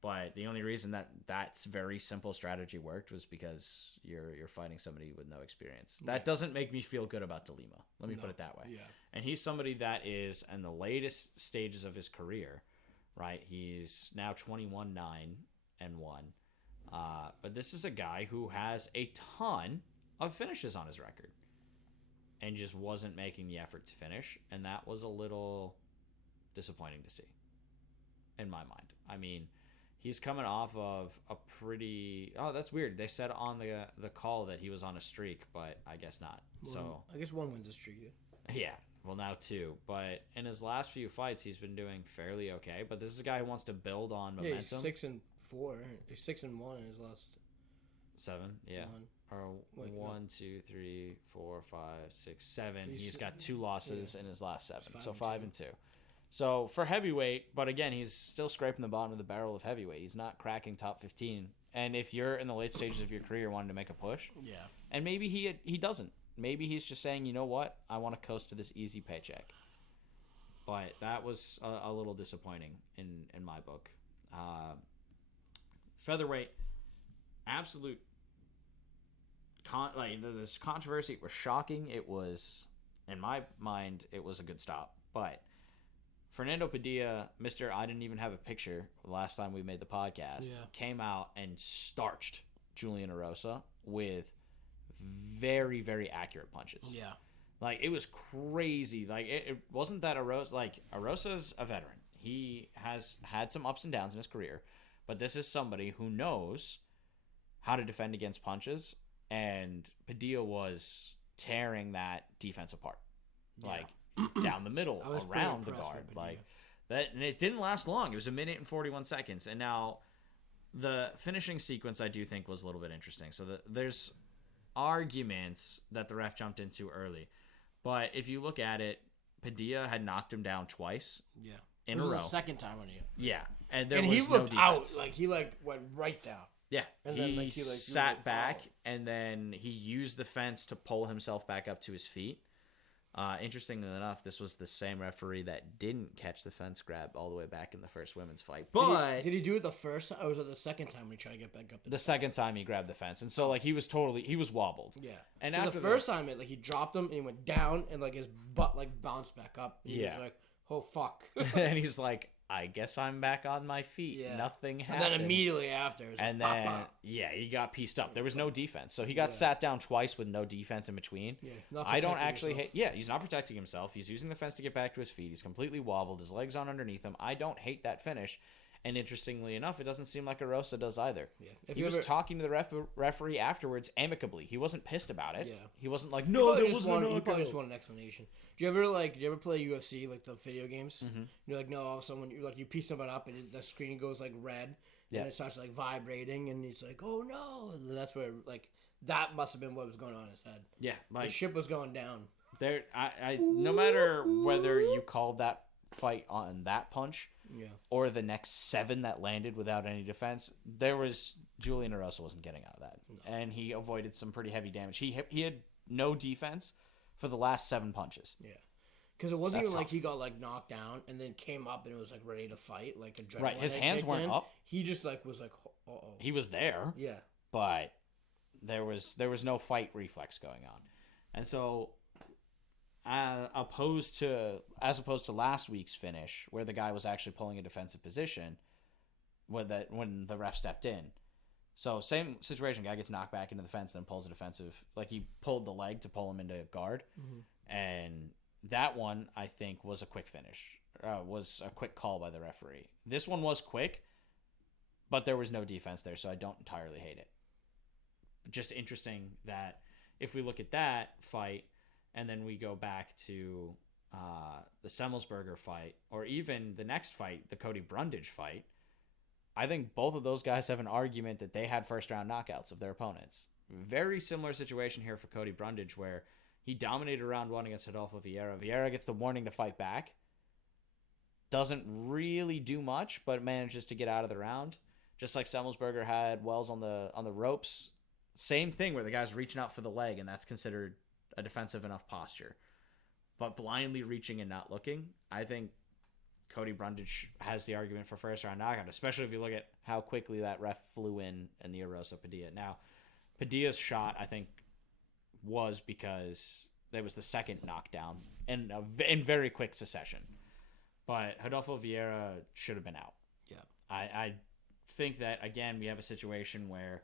but the only reason that's very simple strategy worked was because you're fighting somebody with no experience. That doesn't make me feel good about De Lima. Let me put it that way. Yeah. And he's somebody that is in the latest stages of his career, right? He's now 21-9-1. But this is a guy who has a ton of finishes on his record and just wasn't making the effort to finish, and that was a little disappointing to see in my mind. I mean, he's coming off of a pretty that's weird. They said on the call that he was on a streak, but I guess not. So I guess 1 wins a streak. Yeah, well, now 2, but in his last few fights he's been doing fairly okay, but this is a guy who wants to build on momentum. He's 6-4. He's 6-1 in his last 7, yeah. Or Wait, 1 1, 2, 3, 4, 5, 6, 7. He's got 2 losses in his last 7. So 5 and 2. So for heavyweight, but again, he's still scraping the bottom of the barrel of heavyweight. He's not cracking top 15. And if you're in the late stages of your career wanting to make a push, and maybe he doesn't. Maybe he's just saying, you know what, I want to coast to this easy paycheck. But that was a little disappointing in my book. Featherweight, absolute this controversy was shocking. It was, in my mind, it was a good stop. But Fernando Padilla, Mr. I didn't even have a picture last time we made the podcast, came out and starched Julian Erosa with very, very accurate punches. Yeah. Like, it was crazy. Like, it wasn't that Erosa's a veteran. He has had some ups and downs in his career, but this is somebody who knows how to defend against punches, and Padilla was tearing that defense apart. Like, down the middle, around the guard. Like, that, and it didn't last long. It was 1 minute and 41 seconds. And now, the finishing sequence, I do think, was a little bit interesting. So, there's arguments that the ref jumped into early. But if you look at it, Padilla had knocked him down twice. Yeah. In a row. The second time on you. Yeah. And there was he looked no out. Like, he, went right down. Yeah. And he then, sat back, and then he used the fence to pull himself back up to his feet. Interestingly enough, this was the same referee that didn't catch the fence grab all the way back in the first women's fight. But did he do it the first time, or was it the second time when he tried to get back up? The second time he grabbed the fence, and so he was wobbled. Yeah, and after the first time, he dropped him and he went down, and his butt bounced back up. And he was like, "Oh fuck!" And he's like, I guess I'm back on my feet. Yeah. Nothing happened. And then immediately after, it was he got pieced up. There was no defense. So he got sat down twice with no defense in between. Yeah, I don't actually hate. Yeah, he's not protecting himself. He's using the fence to get back to his feet. He's completely wobbled. His legs on underneath him. I don't hate that finish. And interestingly enough, it doesn't seem like Erosa does either. Yeah. He was talking to the referee afterwards amicably. He wasn't pissed about it. Yeah. He wasn't like, no, there wasn't a knockout. He probably just wanted an explanation. Do you ever play UFC, the video games? Mm-hmm. You're like, no, you piece someone up and the screen goes red. And it starts vibrating and he's like, oh no. And that's where that must have been what was going on in his head. Yeah. The ship was going down. There, no matter whether you called that fight on that punch or the next 7 that landed without any defense, Julian Erosa wasn't getting out of that. No. And he avoided some pretty heavy damage. He had no defense for the last 7 punches. Yeah. Because it wasn't even he got knocked down and then came up and it was ready to fight, adrenaline. Right, his hands weren't up. He just was uh-oh. He was there. Yeah. But there was no fight reflex going on. And so as opposed to last week's finish, where the guy was actually pulling a defensive position when the ref stepped in. So same situation, guy gets knocked back into the fence, then pulls a defensive. He pulled the leg to pull him into guard, and that one I think was a quick finish. Was a quick call by the referee. This one was quick, but there was no defense there, so I don't entirely hate it. Just interesting that if we look at that fight. And then we go back to the Semmelsberger fight, or even the next fight, the Cody Brundage fight. I think both of those guys have an argument that they had first-round knockouts of their opponents. Very similar situation here for Cody Brundage, where he dominated round 1 against Rodolfo Vieira. Vieira gets the warning to fight back. Doesn't really do much, but manages to get out of the round. Just like Semmelsberger had Wells on the ropes. Same thing where the guy's reaching out for the leg, and that's considered a defensive enough posture. But blindly reaching and not looking, I think Cody Brundage has the argument for first round knockout, especially if you look at how quickly that ref flew in the Erosa Padilla. Now, Padilla's shot, I think, was because there was the second knockdown in very quick succession. But Rodolfo Vieira should have been out. Yeah. I think that, again, we have a situation where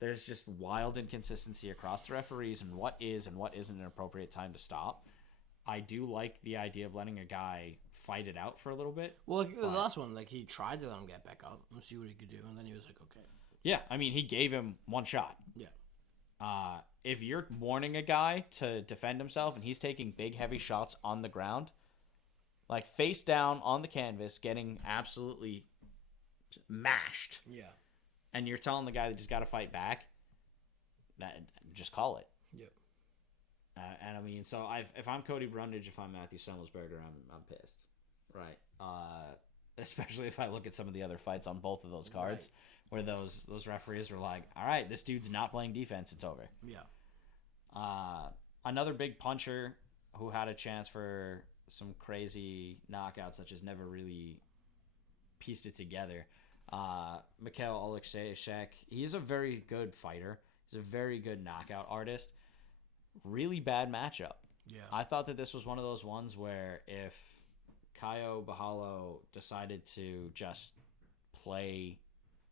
there's just wild inconsistency across the referees and what is and what isn't an appropriate time to stop. I do like the idea of letting a guy fight it out for a little bit. Well, the last one, he tried to let him get back up and see what he could do, and then he was like, okay. Yeah, I mean, he gave him one shot. Yeah. If you're warning a guy to defend himself and he's taking big, heavy shots on the ground, face down on the canvas, getting absolutely mashed. Yeah. And you're telling the guy that he's got to fight back, that just call it. Yep. And I mean, so if I'm Cody Brundage, if I'm Matthew Sommelsberger, I'm pissed, right? Especially if I look at some of the other fights on both of those cards, where those referees were like, "All right, this dude's not playing defense. It's over." Yeah. Another big puncher who had a chance for some crazy knockouts that just never really pieced it together. Mikhail Oleksiejczuk, he's a very good fighter. He's a very good knockout artist. Really bad matchup. Yeah. I thought that this was one of those ones where if Caio Borralho decided to just play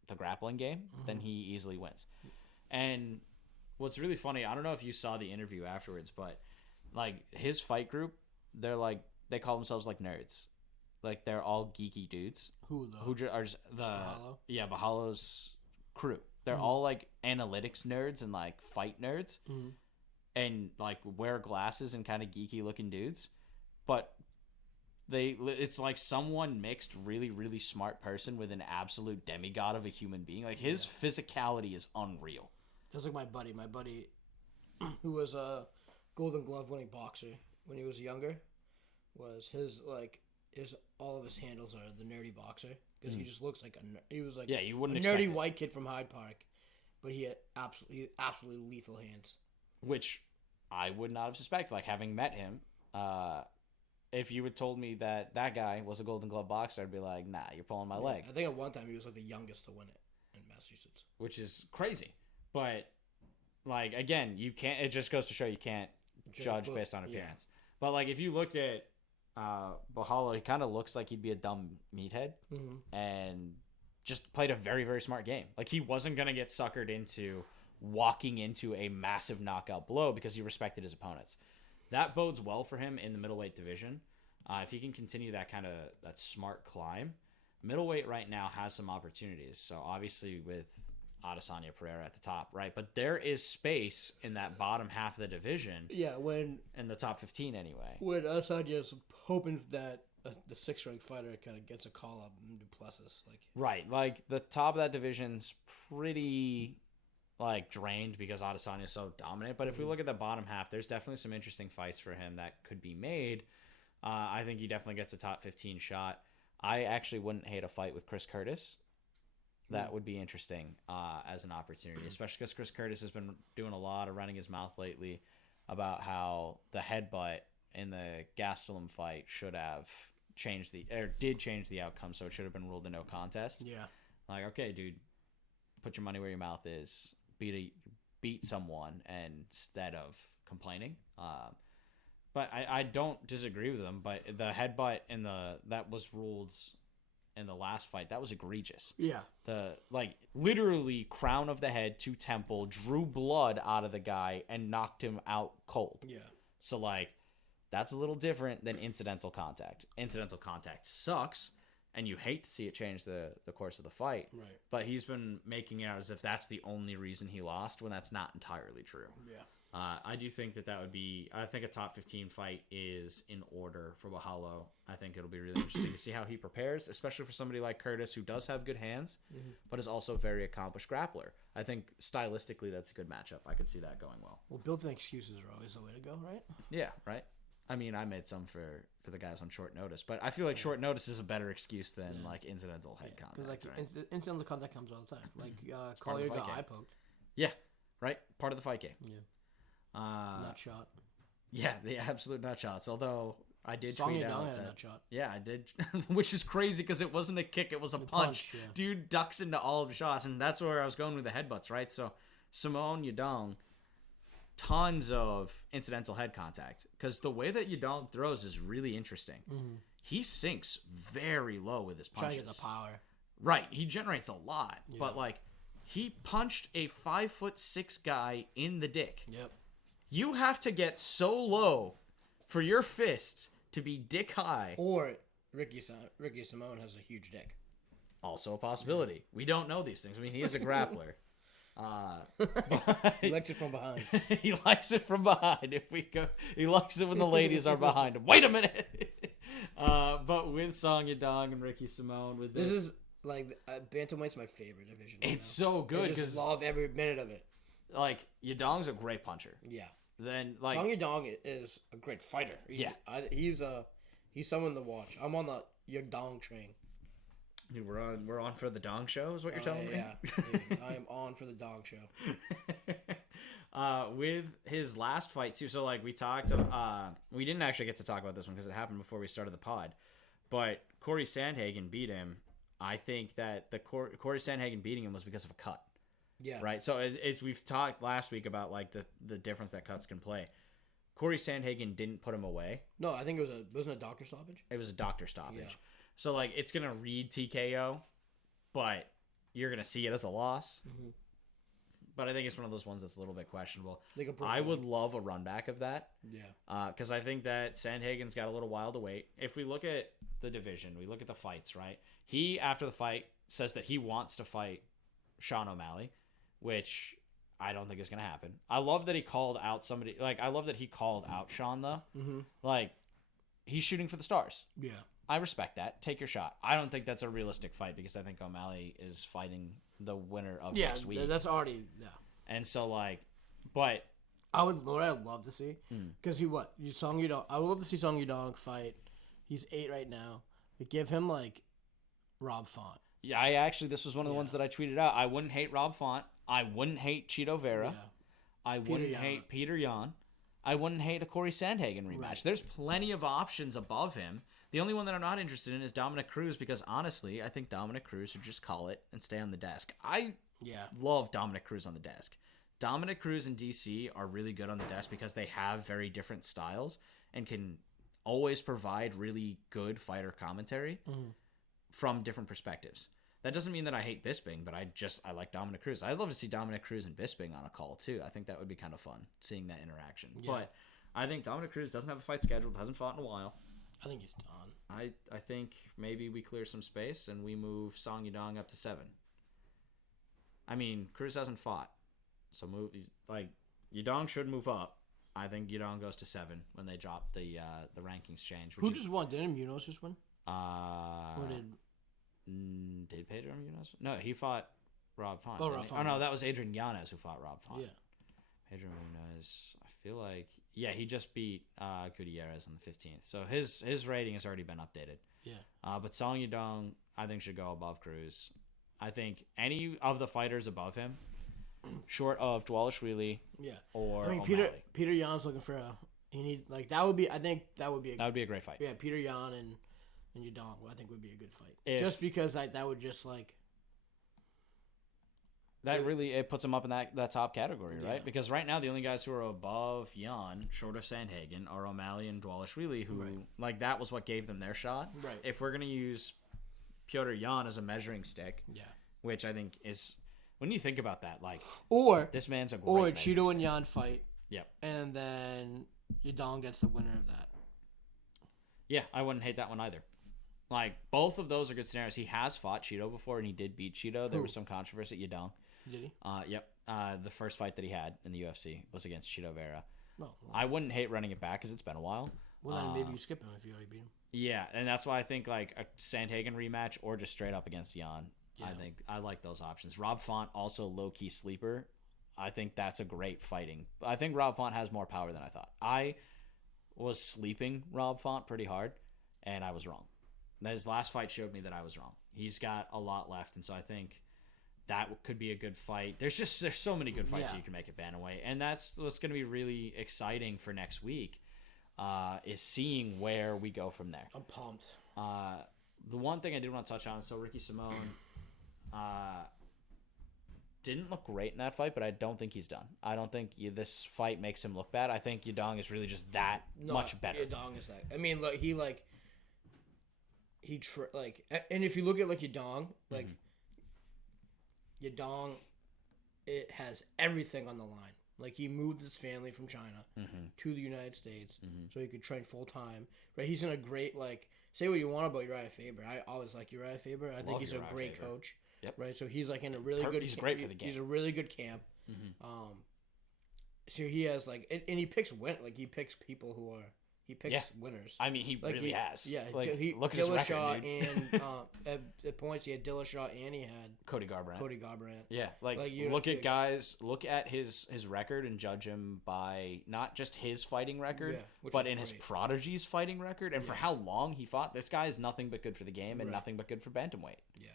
the grappling game, then he easily wins. And what's really funny, I don't know if you saw the interview afterwards, but like his fight group, they call themselves like nerds. Like they're all geeky dudes. Who are just the Borralho? Yeah, Borralho's crew. They're all like analytics nerds and like fight nerds. And like wear glasses and kind of geeky looking dudes, but it's like someone mixed really, really smart person with an absolute demigod of a human being. Like his physicality is unreal. That's like my buddy who was a Golden Glove winning boxer when he was younger, was all of his handles are the nerdy boxer, because he just looks like he was like you wouldn't a expect nerdy it. white kid from Hyde Park, but he had absolutely lethal hands. Which I would not have suspected. Like having met him, if you had told me that guy was a Golden Glove boxer, I'd be like, nah, you're pulling my leg. I think at one time he was like the youngest to win it in Massachusetts, which is crazy. But like again, you can't. It just goes to show you can't judge based on appearance. But like if you look at Borralho, he kind of looks like he'd be a dumb meathead, and just played a very, very smart game. Like he wasn't gonna get suckered into walking into a massive knockout blow because he respected his opponents. That bodes well for him in the middleweight division. If he can continue that smart climb, middleweight right now has some opportunities. So obviously with Adesanya Pereira at the top, right? But there is space in that bottom half of the division. Yeah, in the top 15 anyway. When Adesanya's hoping that the 6th-ranked fighter kind of gets a call up in Duplessis, right, like the top of that division's pretty like drained because Adesanya is so dominant. But if we look at the bottom half, there's definitely some interesting fights for him that could be made. I think he definitely gets a top 15 shot. I actually wouldn't hate a fight with Chris Curtis. That would be interesting as an opportunity, especially because Chris Curtis has been doing a lot of running his mouth lately about how the headbutt in the Gastelum fight did change the outcome, so it should have been ruled a no contest. Yeah. Like, okay, dude, put your money where your mouth is. Beat someone instead of complaining. But I don't disagree with him. But the headbutt that was ruled in the last fight, that was egregious. Yeah. Literally crown of the head to temple, drew blood out of the guy and knocked him out cold. Yeah. So that's a little different than incidental contact. Incidental contact sucks. And you hate to see it change the course of the fight. Right. But he's been making it out as if that's the only reason he lost, when that's not entirely true. Yeah. I do think that would be... I think a top 15 fight is in order for Borralho. I think it'll be really interesting to see how he prepares, especially for somebody like Curtis, who does have good hands, but is also a very accomplished grappler. I think stylistically that's a good matchup. I could see that going well. Well, built-in excuses are always the way to go, right? Yeah, right? I mean, I made some for the guys on short notice, but I feel like short notice is a better excuse than incidental head contact. Because right? incidental contact comes all the time. Like Collier got eye poked. Yeah, right. Part of the fight game. Yeah. Nut shot. Yeah, the absolute nut shots. Although I did tweet out had that a nut shot. Yeah, I did, which is crazy because it wasn't a kick; it was a punch. Yeah. Dude ducks into all of the shots, and that's where I was going with the headbutts. Right, so Simone Yadong. Tons of incidental head contact because the way that Yadong throws is really interesting. He sinks very low with his punches. Trying to get the power. Right. He generates a lot, but he punched a 5'6" guy in the dick. Yep. You have to get so low for your fists to be dick high. Or Ricky Simone has a huge dick. Also a possibility. We don't know these things. I mean, he is a grappler. He likes it from behind. He likes it from behind. He likes it when the ladies are behind him. Wait a minute. But with Song Yadong and Ricky Simone, with this is like bantamweight's my favorite division. It's so good because love every minute of it. like Yadong's a great puncher. Yeah. Then like Song Yadong is a great fighter. He's someone to watch. I'm on the Yadong train. Dude, we're on for the Dong show, is what you're telling me? Yeah, dude, I am on for the Dong show. With his last fight too, so like we talked, we didn't actually get to talk about this one because it happened before we started the pod, but Corey Sandhagen beat him. I think that the Corey Sandhagen beating him was because of a cut. Yeah. Right. So we've talked last week about like the difference that cuts can play. Corey Sandhagen didn't put him away. No, I think wasn't a doctor stoppage. It was a doctor stoppage. Yeah. So like it's gonna read TKO, but you're gonna see it as a loss. Mm-hmm. But I think it's one of those ones that's a little bit questionable. Like I would love a run back of that. Yeah. Because I think that Sandhagen's got a little while to wait. If we look at the division, we look at the fights, right? He, after the fight, says that he wants to fight Sean O'Malley, which I don't think is going to happen. I love that he called out somebody. Like, I love that he called out Sean, though. Mm-hmm. Like, he's shooting for the stars. Yeah. I respect that. Take your shot. I don't think that's a realistic fight because I think O'Malley is fighting the winner of next week. Yeah, that's already, yeah. And so, like, but what I'd love to see, because Song Yudong. I would love to see Song Yudong fight. He's 8 right now. But give him like Rob Font. Yeah, this was one of the ones that I tweeted out. I wouldn't hate Rob Font. I wouldn't hate Cheeto Vera. Yeah. I wouldn't hate Peter Yan. I wouldn't hate a Corey Sandhagen rematch. Right. There's plenty of options above him. The only one that I'm not interested in is Dominic Cruz because honestly, I think Dominic Cruz should just call it and stay on the desk. I love Dominic Cruz on the desk. Dominic Cruz and DC are really good on the desk because they have very different styles and can always provide really good fighter commentary from different perspectives. That doesn't mean that I hate Bisping, but I like Dominic Cruz. I'd love to see Dominic Cruz and Bisping on a call too. I think that would be kind of fun, seeing that interaction. Yeah. But I think Dominic Cruz doesn't have a fight scheduled, hasn't fought in a while. I think he's done. I think maybe we clear some space and we move Song Yadong up to 7. I mean, Cruz hasn't fought. So Yadong should move up. I think Yadong goes to 7 when they drop the rankings change. Who just won? Didn't Munoz just win? Or did Pedro Munoz? No, he fought Rob Font. Oh, Rob Font. Oh no, that was Adrian Yanez who fought Rob Font. Yeah. Pedro Munoz. I feel like he just beat Gutierrez on the 15th. So his rating has already been updated. Yeah. But Song Yadong, I think, should go above Cruz. I think any of the fighters above him, short of Dwalishvili, or O'Malley. Peter Yan's looking for that would be a great fight. Yeah, Peter Yan and Yadong, I think would be a good fight. Just because that would just like that really it puts him up in that top category, right? Because right now the only guys who are above Yan, short of Sandhagen, are O'Malley and Dwalishvili, who like that was what gave them their shot. Right. If we're gonna use Piotr Yan as a measuring stick, which I think is. When you think about that, like, this man's a great Cheeto and Yan fight. Yep. And then Yadong gets the winner of that. Yeah, I wouldn't hate that one either. Like, both of those are good scenarios. He has fought Cheeto before, and he did beat Cheeto. There was some controversy at Yadong. Did he? Yep. The first fight that he had in the UFC was against Cheeto Vera. Well, I wouldn't hate running it back because it's been a while. Well, then maybe you skip him if you already beat him. Yeah, and that's why I think, like, a Sandhagen rematch or just straight up against Yan. Yeah. I think I like those options. Rob Font, also low-key sleeper. I think that's a great fighting. I think Rob Font has more power than I thought. I was sleeping Rob Font pretty hard, and I was wrong. His last fight showed me that I was wrong. He's got a lot left, and so I think that could be a good fight. There's so many good fights that you can make at Bantamweight, and that's what's going to be really exciting for next week is seeing where we go from there. I'm pumped. The one thing I did want to touch on, so Ricky Simone didn't look great in that fight, but I don't think he's done. I don't think this fight makes him look bad. I think Yadong is really just that much better. Yadong is that. I mean, look, and if you look at like Yadong, like Yadong, it has everything on the line. Like he moved his family from China to the United States so he could train full time. Right, he's in a great say what you want about Uriah Faber. I always like Uriah Faber. I think he's a great coach. Yep. Right, so he's like in a really good. He's great for the game. He's a really good camp. So he has and he picks he picks people who are He picks winners. I mean, he really has. Yeah, like, he look at his record, dude. And at points he had Dillashaw and he had Cody Garbrandt. Yeah, look at guys. Look at his record and judge him by not just his fighting record, but in his prodigy's fighting record and for how long he fought. This guy is nothing but good for the game and nothing but good for bantamweight. Yeah,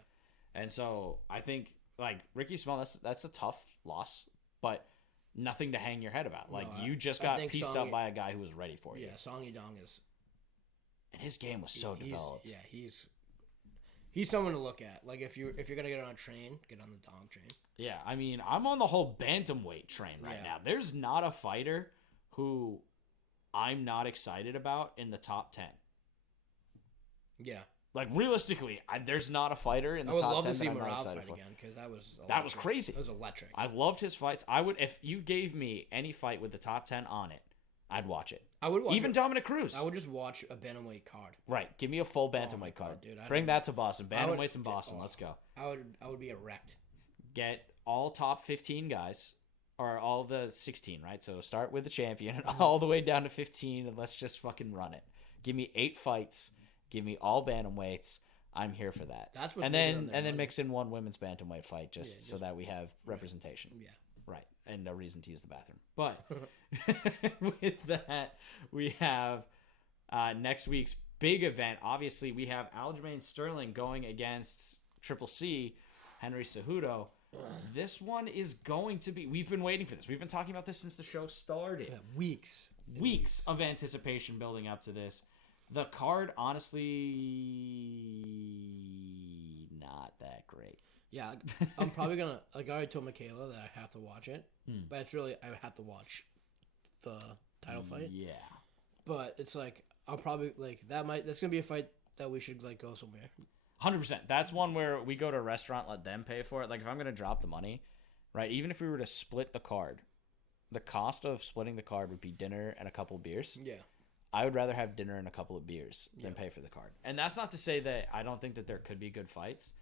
and so I think like Ricky Small, that's a tough loss, but nothing to hang your head about. Like you just got pieced up by a guy who was ready for you. Yeah, Song Yadong is, and his game was so developed. Yeah, he's someone to look at. Like if you're gonna get on a train, get on the Dong train. Yeah, I mean, I'm on the whole bantamweight train right now. There's not a fighter who I'm not excited about in the top 10. Yeah. Like realistically, there's not a fighter in the top 10 that I'm not excited for. Again because that was crazy. It was electric. I loved his fights. I would, if you gave me any fight with the top 10 on it, I'd watch it. I would watch even Dominic Cruz. I would just watch a bantamweight card. Right, give me a full bantamweight card, dude. Bring that to Boston. Bantamweights in Boston. Let's go. I would be erect. Get all top 15 guys, or all the 16, right? So start with the champion all the way down to 15, and let's just fucking run it. Give me 8 fights. Give me all bantamweights. I'm here for that. That's what's and then mix in one women's bantamweight fight just so that we have representation. Yeah. Right. And no reason to use the bathroom. But with that, we have next week's big event. Obviously, we have Aljamain Sterling going against Triple C, Henry Cejudo. This one is going to be... We've been waiting for this. We've been talking about this since the show started. Yeah, weeks of anticipation building up to this. The card, honestly, not that great. Yeah, I'm probably gonna. Like I already told Michaela that I have to watch it, but it's really I have to watch the title fight. Yeah, but it's like I'll probably like that. That's gonna be a fight that we should like go somewhere. 100%. That's one where we go to a restaurant, let them pay for it. Like if I'm gonna drop the money, right? Even if we were to split the card, the cost of splitting the card would be dinner and a couple beers. Yeah. I would rather have dinner and a couple of beers than pay for the card. And that's not to say that I don't think that there could be good fights.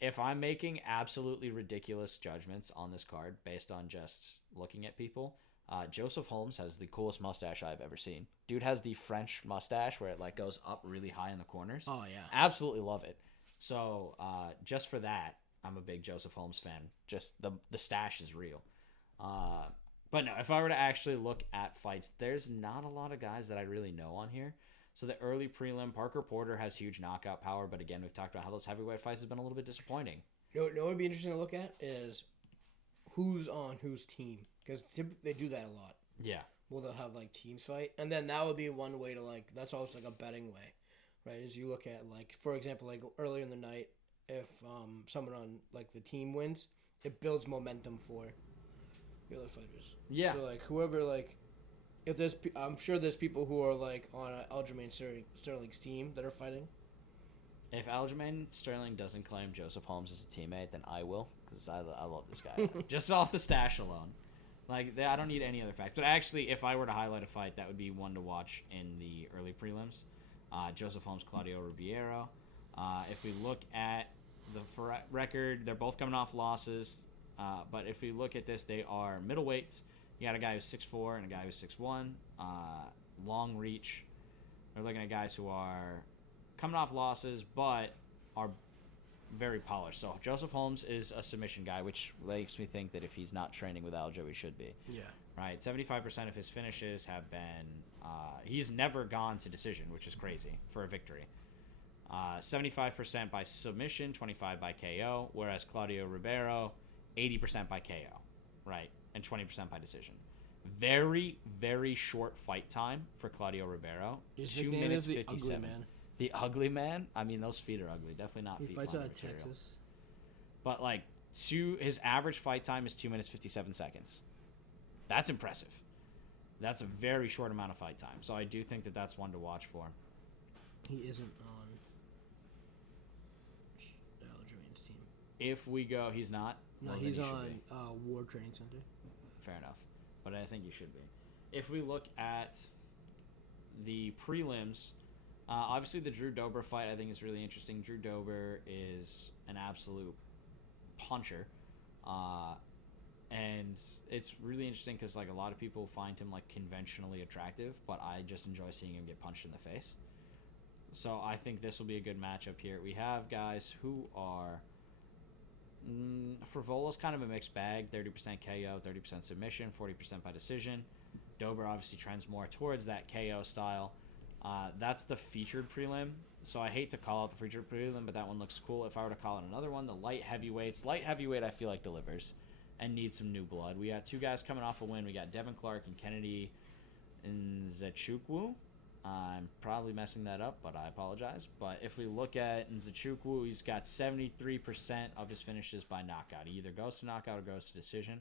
If I'm making absolutely ridiculous judgments on this card based on just looking at people, Joseph Holmes has the coolest mustache I've ever seen. Dude has the French mustache where it like goes up really high in the corners. Oh, yeah. Absolutely love it. So just for that, I'm a big Joseph Holmes fan. Just the stash is real. But no, if I were to actually look at fights, there's not a lot of guys that I really know on here. So the early prelim, Parker Porter has huge knockout power, but again, we've talked about how those heavyweight fights have been a little bit disappointing. You know what would be interesting to look at is who's on whose team, because they do that a lot. Yeah. Well, they'll have like teams fight, and then that would be one way to like. That's always like a betting way, right? As you look at like, for example, like earlier in the night, if someone on like the team wins, it builds momentum for the other fighters. Yeah. So like whoever like, if there's, I'm sure there's people who are like on Aljamain Sterling's team that are fighting. If Aljamain Sterling doesn't claim Joseph Holmes as a teammate, then I will, because I love this guy. Just off the stash alone. Like, I don't need any other facts. But actually, if I were to highlight a fight, that would be one to watch in the early prelims. Joseph Holmes, Claudio Ribeiro. If we look at the record, they're both coming off losses. But if we look at this, they are middleweights. You got a guy who's 6'4" and a guy who's 6'1". Long reach. They're looking at guys who are coming off losses, but are very polished. So Joseph Holmes is a submission guy, which makes me think that if he's not training with Aljo, he should be. Yeah. Right. 75% of his finishes have been. He's never gone to decision, which is crazy for a victory. 75% by submission, 25% by KO, whereas Claudio Ribeiro, 80% by KO, right, and 20% by decision. Very, very short fight time for Claudio Ribeiro. His 2 nickname minutes is the 57. Ugly Man. The Ugly Man. I mean, those feet are ugly. Definitely not He feet. fights out of material. Texas. But like his average fight time is 2 minutes 57 seconds. That's impressive. That's a very short amount of fight time. So I do think that that's one to watch for. He isn't on Aljamain's team. If we go, he's not. No, well, he's on War Training Center. Fair enough. But I think you should be. If we look at the prelims, obviously the Drew Dober fight I think is really interesting. Drew Dober is an absolute puncher. And it's really interesting because like a lot of people find him like conventionally attractive, but I just enjoy seeing him get punched in the face. So I think this will be a good matchup here. We have guys who are Frivolo's kind of a mixed bag. 30% KO, 30% submission, 40% by decision. Dober obviously trends more towards that KO style. That's the featured prelim. So I hate to call out the featured prelim, but that one looks cool. If I were to call out another one, the light heavyweights. Light heavyweight I feel like delivers and needs some new blood. We got two guys coming off a win. We got Devin Clark and Kennedy Nzechukwu. I'm probably messing that up, but I apologize. But if we look at Nzechukwu, he's got 73% of his finishes by knockout. He either goes to knockout or goes to decision.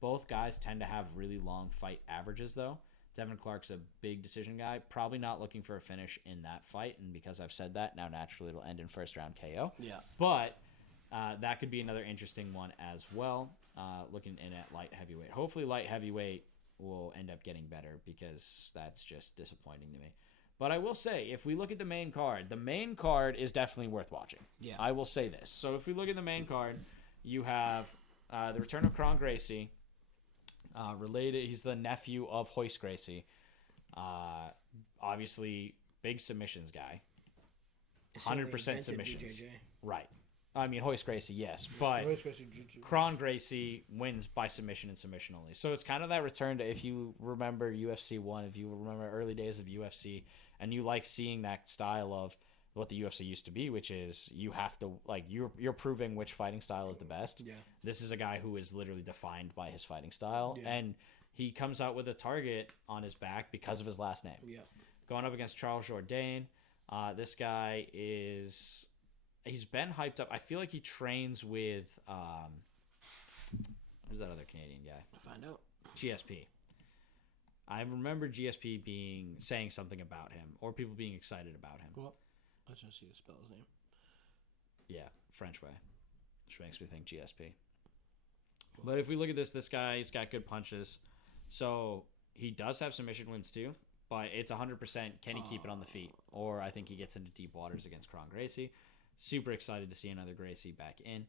Both guys tend to have really long fight averages, though. Devin Clark's a big decision guy. Probably not looking for a finish in that fight. And because I've said that, now naturally it'll end in first round KO. Yeah. But that could be another interesting one as well. Looking in at light heavyweight. Hopefully light heavyweight will end up getting better because that's just disappointing to me. But I will say, if we look at the main card is definitely worth watching. Yeah. I will say this. So if we look at the main card, you have the return of Kron Gracie. Related, he's the nephew of Hoist Gracie. Obviously, big submissions guy. 100% submissions. BJJ. Right. I mean, Hoist Gracie, yes. But Kron Gracie wins by submission and submission only. So it's kind of that return to, if you remember UFC 1, if you remember early days of UFC, and you like seeing that style of what the UFC used to be, which is you have to, like, you're proving which fighting style is the best. Yeah. This is a guy who is literally defined by his fighting style. Yeah. And he comes out with a target on his back because of his last name. Yeah. Going up against Charles Jourdain. This guy is... He's been hyped up. I feel like he trains with... who's that other Canadian guy? I'll find out. GSP. I remember GSP saying something about him, or people being excited about him. Well, I was trying to see you spell his name. Yeah, French way. Which makes me think GSP. But if we look at this guy, he's got good punches. So he does have submission wins too, but it's 100% can he keep it on the feet? Or I think he gets into deep waters against Kron Gracie. Super excited to see another Gracie back in.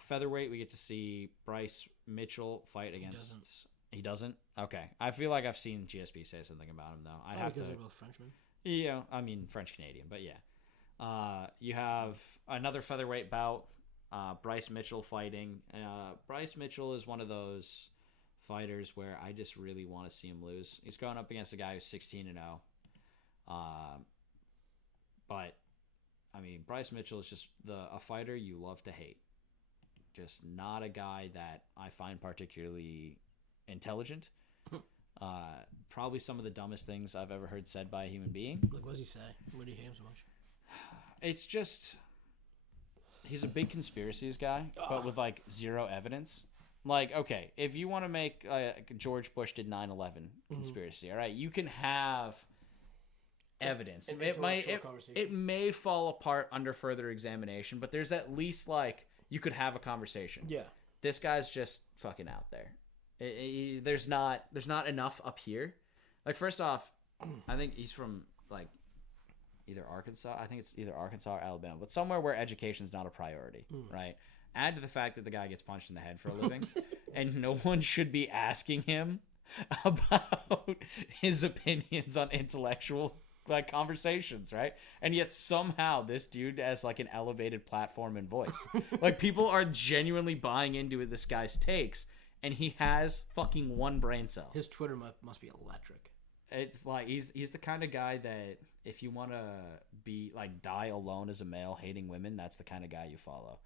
Featherweight, we get to see Bryce Mitchell fight against... He doesn't? Okay. I feel like I've seen GSP say something about him, though. I'd have to... Because they're both Frenchmen. Yeah, I mean, French-Canadian, but yeah. You have another featherweight bout. Bryce Mitchell fighting. Bryce Mitchell is one of those fighters where I just really want to see him lose. He's going up against a guy who's 16-0. But, I mean, Bryce Mitchell is just a fighter you love to hate. Just not a guy that I find particularly intelligent. Probably some of the dumbest things I've ever heard said by a human being. Like, what does he say? Why do you hate him so much? It's just... He's a big conspiracies guy, but with, like, zero evidence. Like, okay, if you want to make George Bush did 9/11 conspiracy, all right, you can have evidence. It may fall apart under further examination, but there's at least, like, you could have a conversation. Yeah. This guy's just fucking out there. There's not enough up here. Like, first off, I think he's from, like, either Arkansas. I think it's either Arkansas or Alabama, but somewhere where education's not a priority, right? Add to the fact that the guy gets punched in the head for a living, and no one should be asking him about his opinions on intellectual, like, conversations, right? And yet somehow this dude has, like, an elevated platform and voice. Like, people are genuinely buying into this guy's takes, and he has fucking one brain cell. His Twitter must be electric. It's like he's the kind of guy that if you want to be, like, die alone as a male hating women, that's the kind of guy you follow.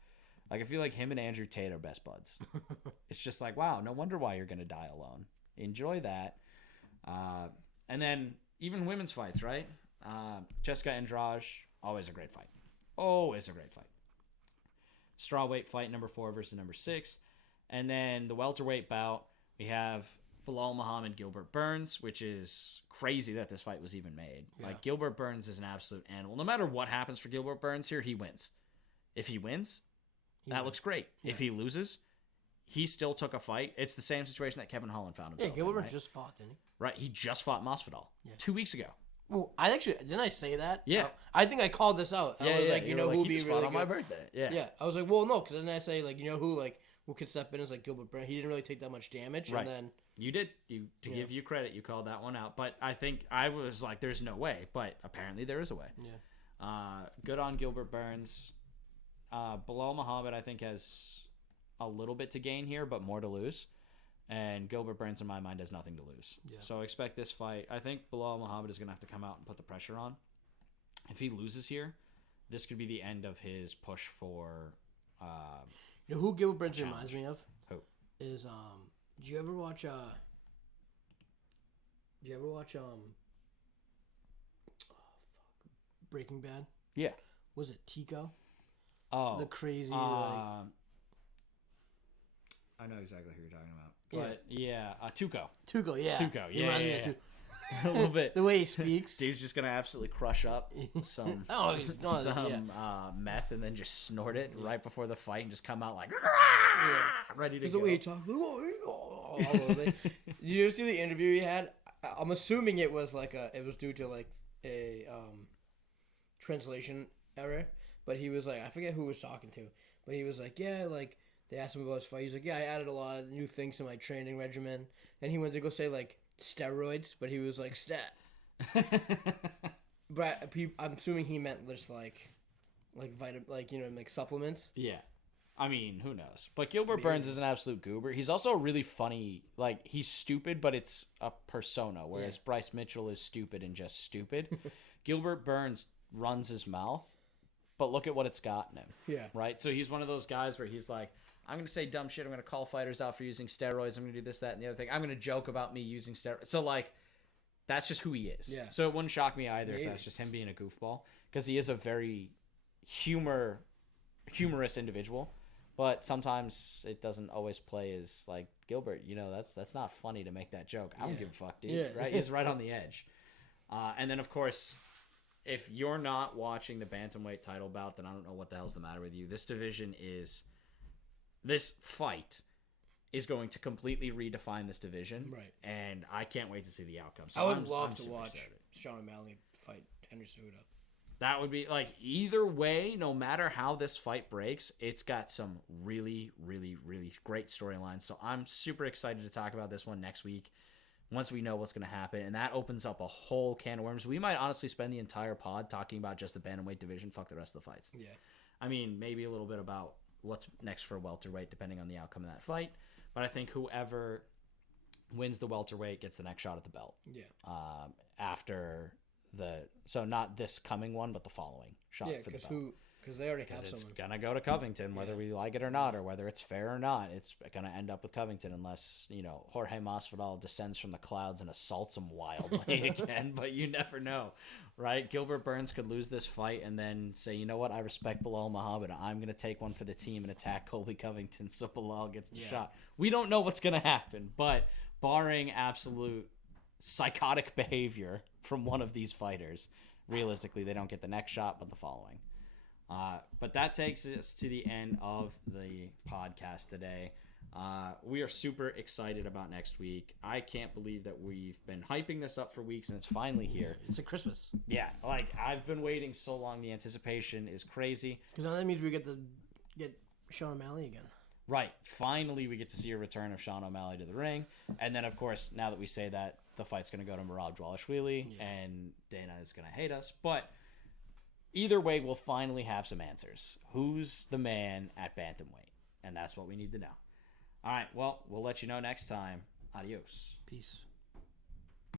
Like, I feel like him and Andrew Tate are best buds. It's just like, wow, no wonder why you're going to die alone. Enjoy that. And then even women's fights, right? Jessica Andrade, always a great fight. Always a great fight. Strawweight fight number 4 versus number 6. And then the welterweight bout, we have Bilal Muhammad, Gilbert Burns, which is crazy that this fight was even made. Yeah. Like, Gilbert Burns is an absolute animal. No matter what happens for Gilbert Burns here, he wins. If he wins, that looks great. Yeah. If he loses, he still took a fight. It's the same situation that Kevin Holland found himself in. Gilbert Burns just fought, didn't he? Right, he just fought Masvidal 2 weeks ago. Well, I actually didn't I say that? Yeah, I think I called this out. I was like, you know who would be really fought on good my birthday. Yeah, I was like, well, no, because then I say, like, you know who, like, who could step in is like Gilbert Burns. He didn't really take that much damage, Right. and then You did. Give you credit, you called that one out. But I think I was like, there's no way. But apparently there is a way. yeah, Good on Gilbert Burns. Bilal Muhammad, I think, has a little bit to gain here, but more to lose. And Gilbert Burns, in my mind, has nothing to lose. Yeah. So expect this fight. I think Bilal Muhammad is going to have to come out and put the pressure on. If he loses here, this could be the end of his push for... you know who Gilbert Burns challenge. reminds me of? Who? Is did you ever watch Breaking Bad? Yeah. Was it Tico? Oh. The crazy I know exactly who you're talking about. But yeah, Tuco. Tuco, yeah. Tuco, He yeah, reminds me yeah, of yeah. Tuco. A little bit. The way he speaks. Dude's just going to absolutely crush up some meth and then just snort it right before the fight and just come out like, ready to Because go. the way he talks. Did you see the interview he had? I'm assuming it was due to like a translation error. But he was like, I forget who he was talking to. But he was like, yeah, like, they asked him about his fight. He's like, yeah, I added a lot of new things to my training regimen. And he went to go say, like, steroids, but he was like, stat. But I'm assuming he meant just, like vitamin, like supplements. Yeah. I mean, who knows? But Gilbert Burns is an absolute goober. He's also a really funny, like, he's stupid, but it's a persona, whereas Bryce Mitchell is stupid and just stupid. Gilbert Burns runs his mouth, but look at what it's gotten him. Yeah. Right? So he's one of those guys where he's like, I'm going to say dumb shit. I'm going to call fighters out for using steroids. I'm going to do this, that, and the other thing. I'm going to joke about me using steroids. So, like, that's just who he is. Yeah. So it wouldn't shock me either if that's just him being a goofball, because he is a very humorous individual. But sometimes it doesn't always play as, like, Gilbert, that's not funny to make that joke. I don't give a fuck, dude. Yeah. Right? He's right on the edge. And then, of course, if you're not watching the bantamweight title bout, then I don't know what the hell's the matter with you. This fight is going to completely redefine this division. Right. And I can't wait to see the outcome. So I would love to super watch excited. Sean O'Malley fight Henry Cejudo. That would be, like, either way, no matter how this fight breaks, it's got some really, really, really great storylines. So I'm super excited to talk about this one next week once we know what's going to happen. And that opens up a whole can of worms. We might honestly spend the entire pod talking about just the bantamweight division. Fuck the rest of the fights. Yeah. I mean, maybe a little bit about what's next for welterweight, depending on the outcome of that fight. But I think whoever wins the welterweight gets the next shot at the belt. Yeah. So not this coming one, but the following shot for the belt. Because they already have It's someone. gonna go to Covington, whether we like it or not, or whether it's fair or not. It's gonna end up with Covington, unless Jorge Masvidal descends from the clouds and assaults him wildly again. But you never know, right? Gilbert Burns could lose this fight and then say, you know what? I respect Bilal Muhammad. I'm gonna take one for the team and attack Colby Covington, so Bilal gets the shot. We don't know what's gonna happen, but barring absolute psychotic behavior from one of these fighters, realistically, they don't get the next shot, but the following. But that takes us to the end of the podcast today. We are super excited about next week. I can't believe that we've been hyping this up for weeks and it's finally here. It's a Christmas. Yeah, like, I've been waiting so long. The anticipation is crazy. Because now that means we get to get Sean O'Malley again. Right. Finally, we get to see a return of Sean O'Malley to the ring. And then, of course, now that we say that, the fight's going to go to Merab Dvalishvili, and Dana is going to hate us. But either way, we'll finally have some answers. Who's the man at bantamweight? And that's what we need to know. All right, well, we'll let you know next time. Adios. Peace.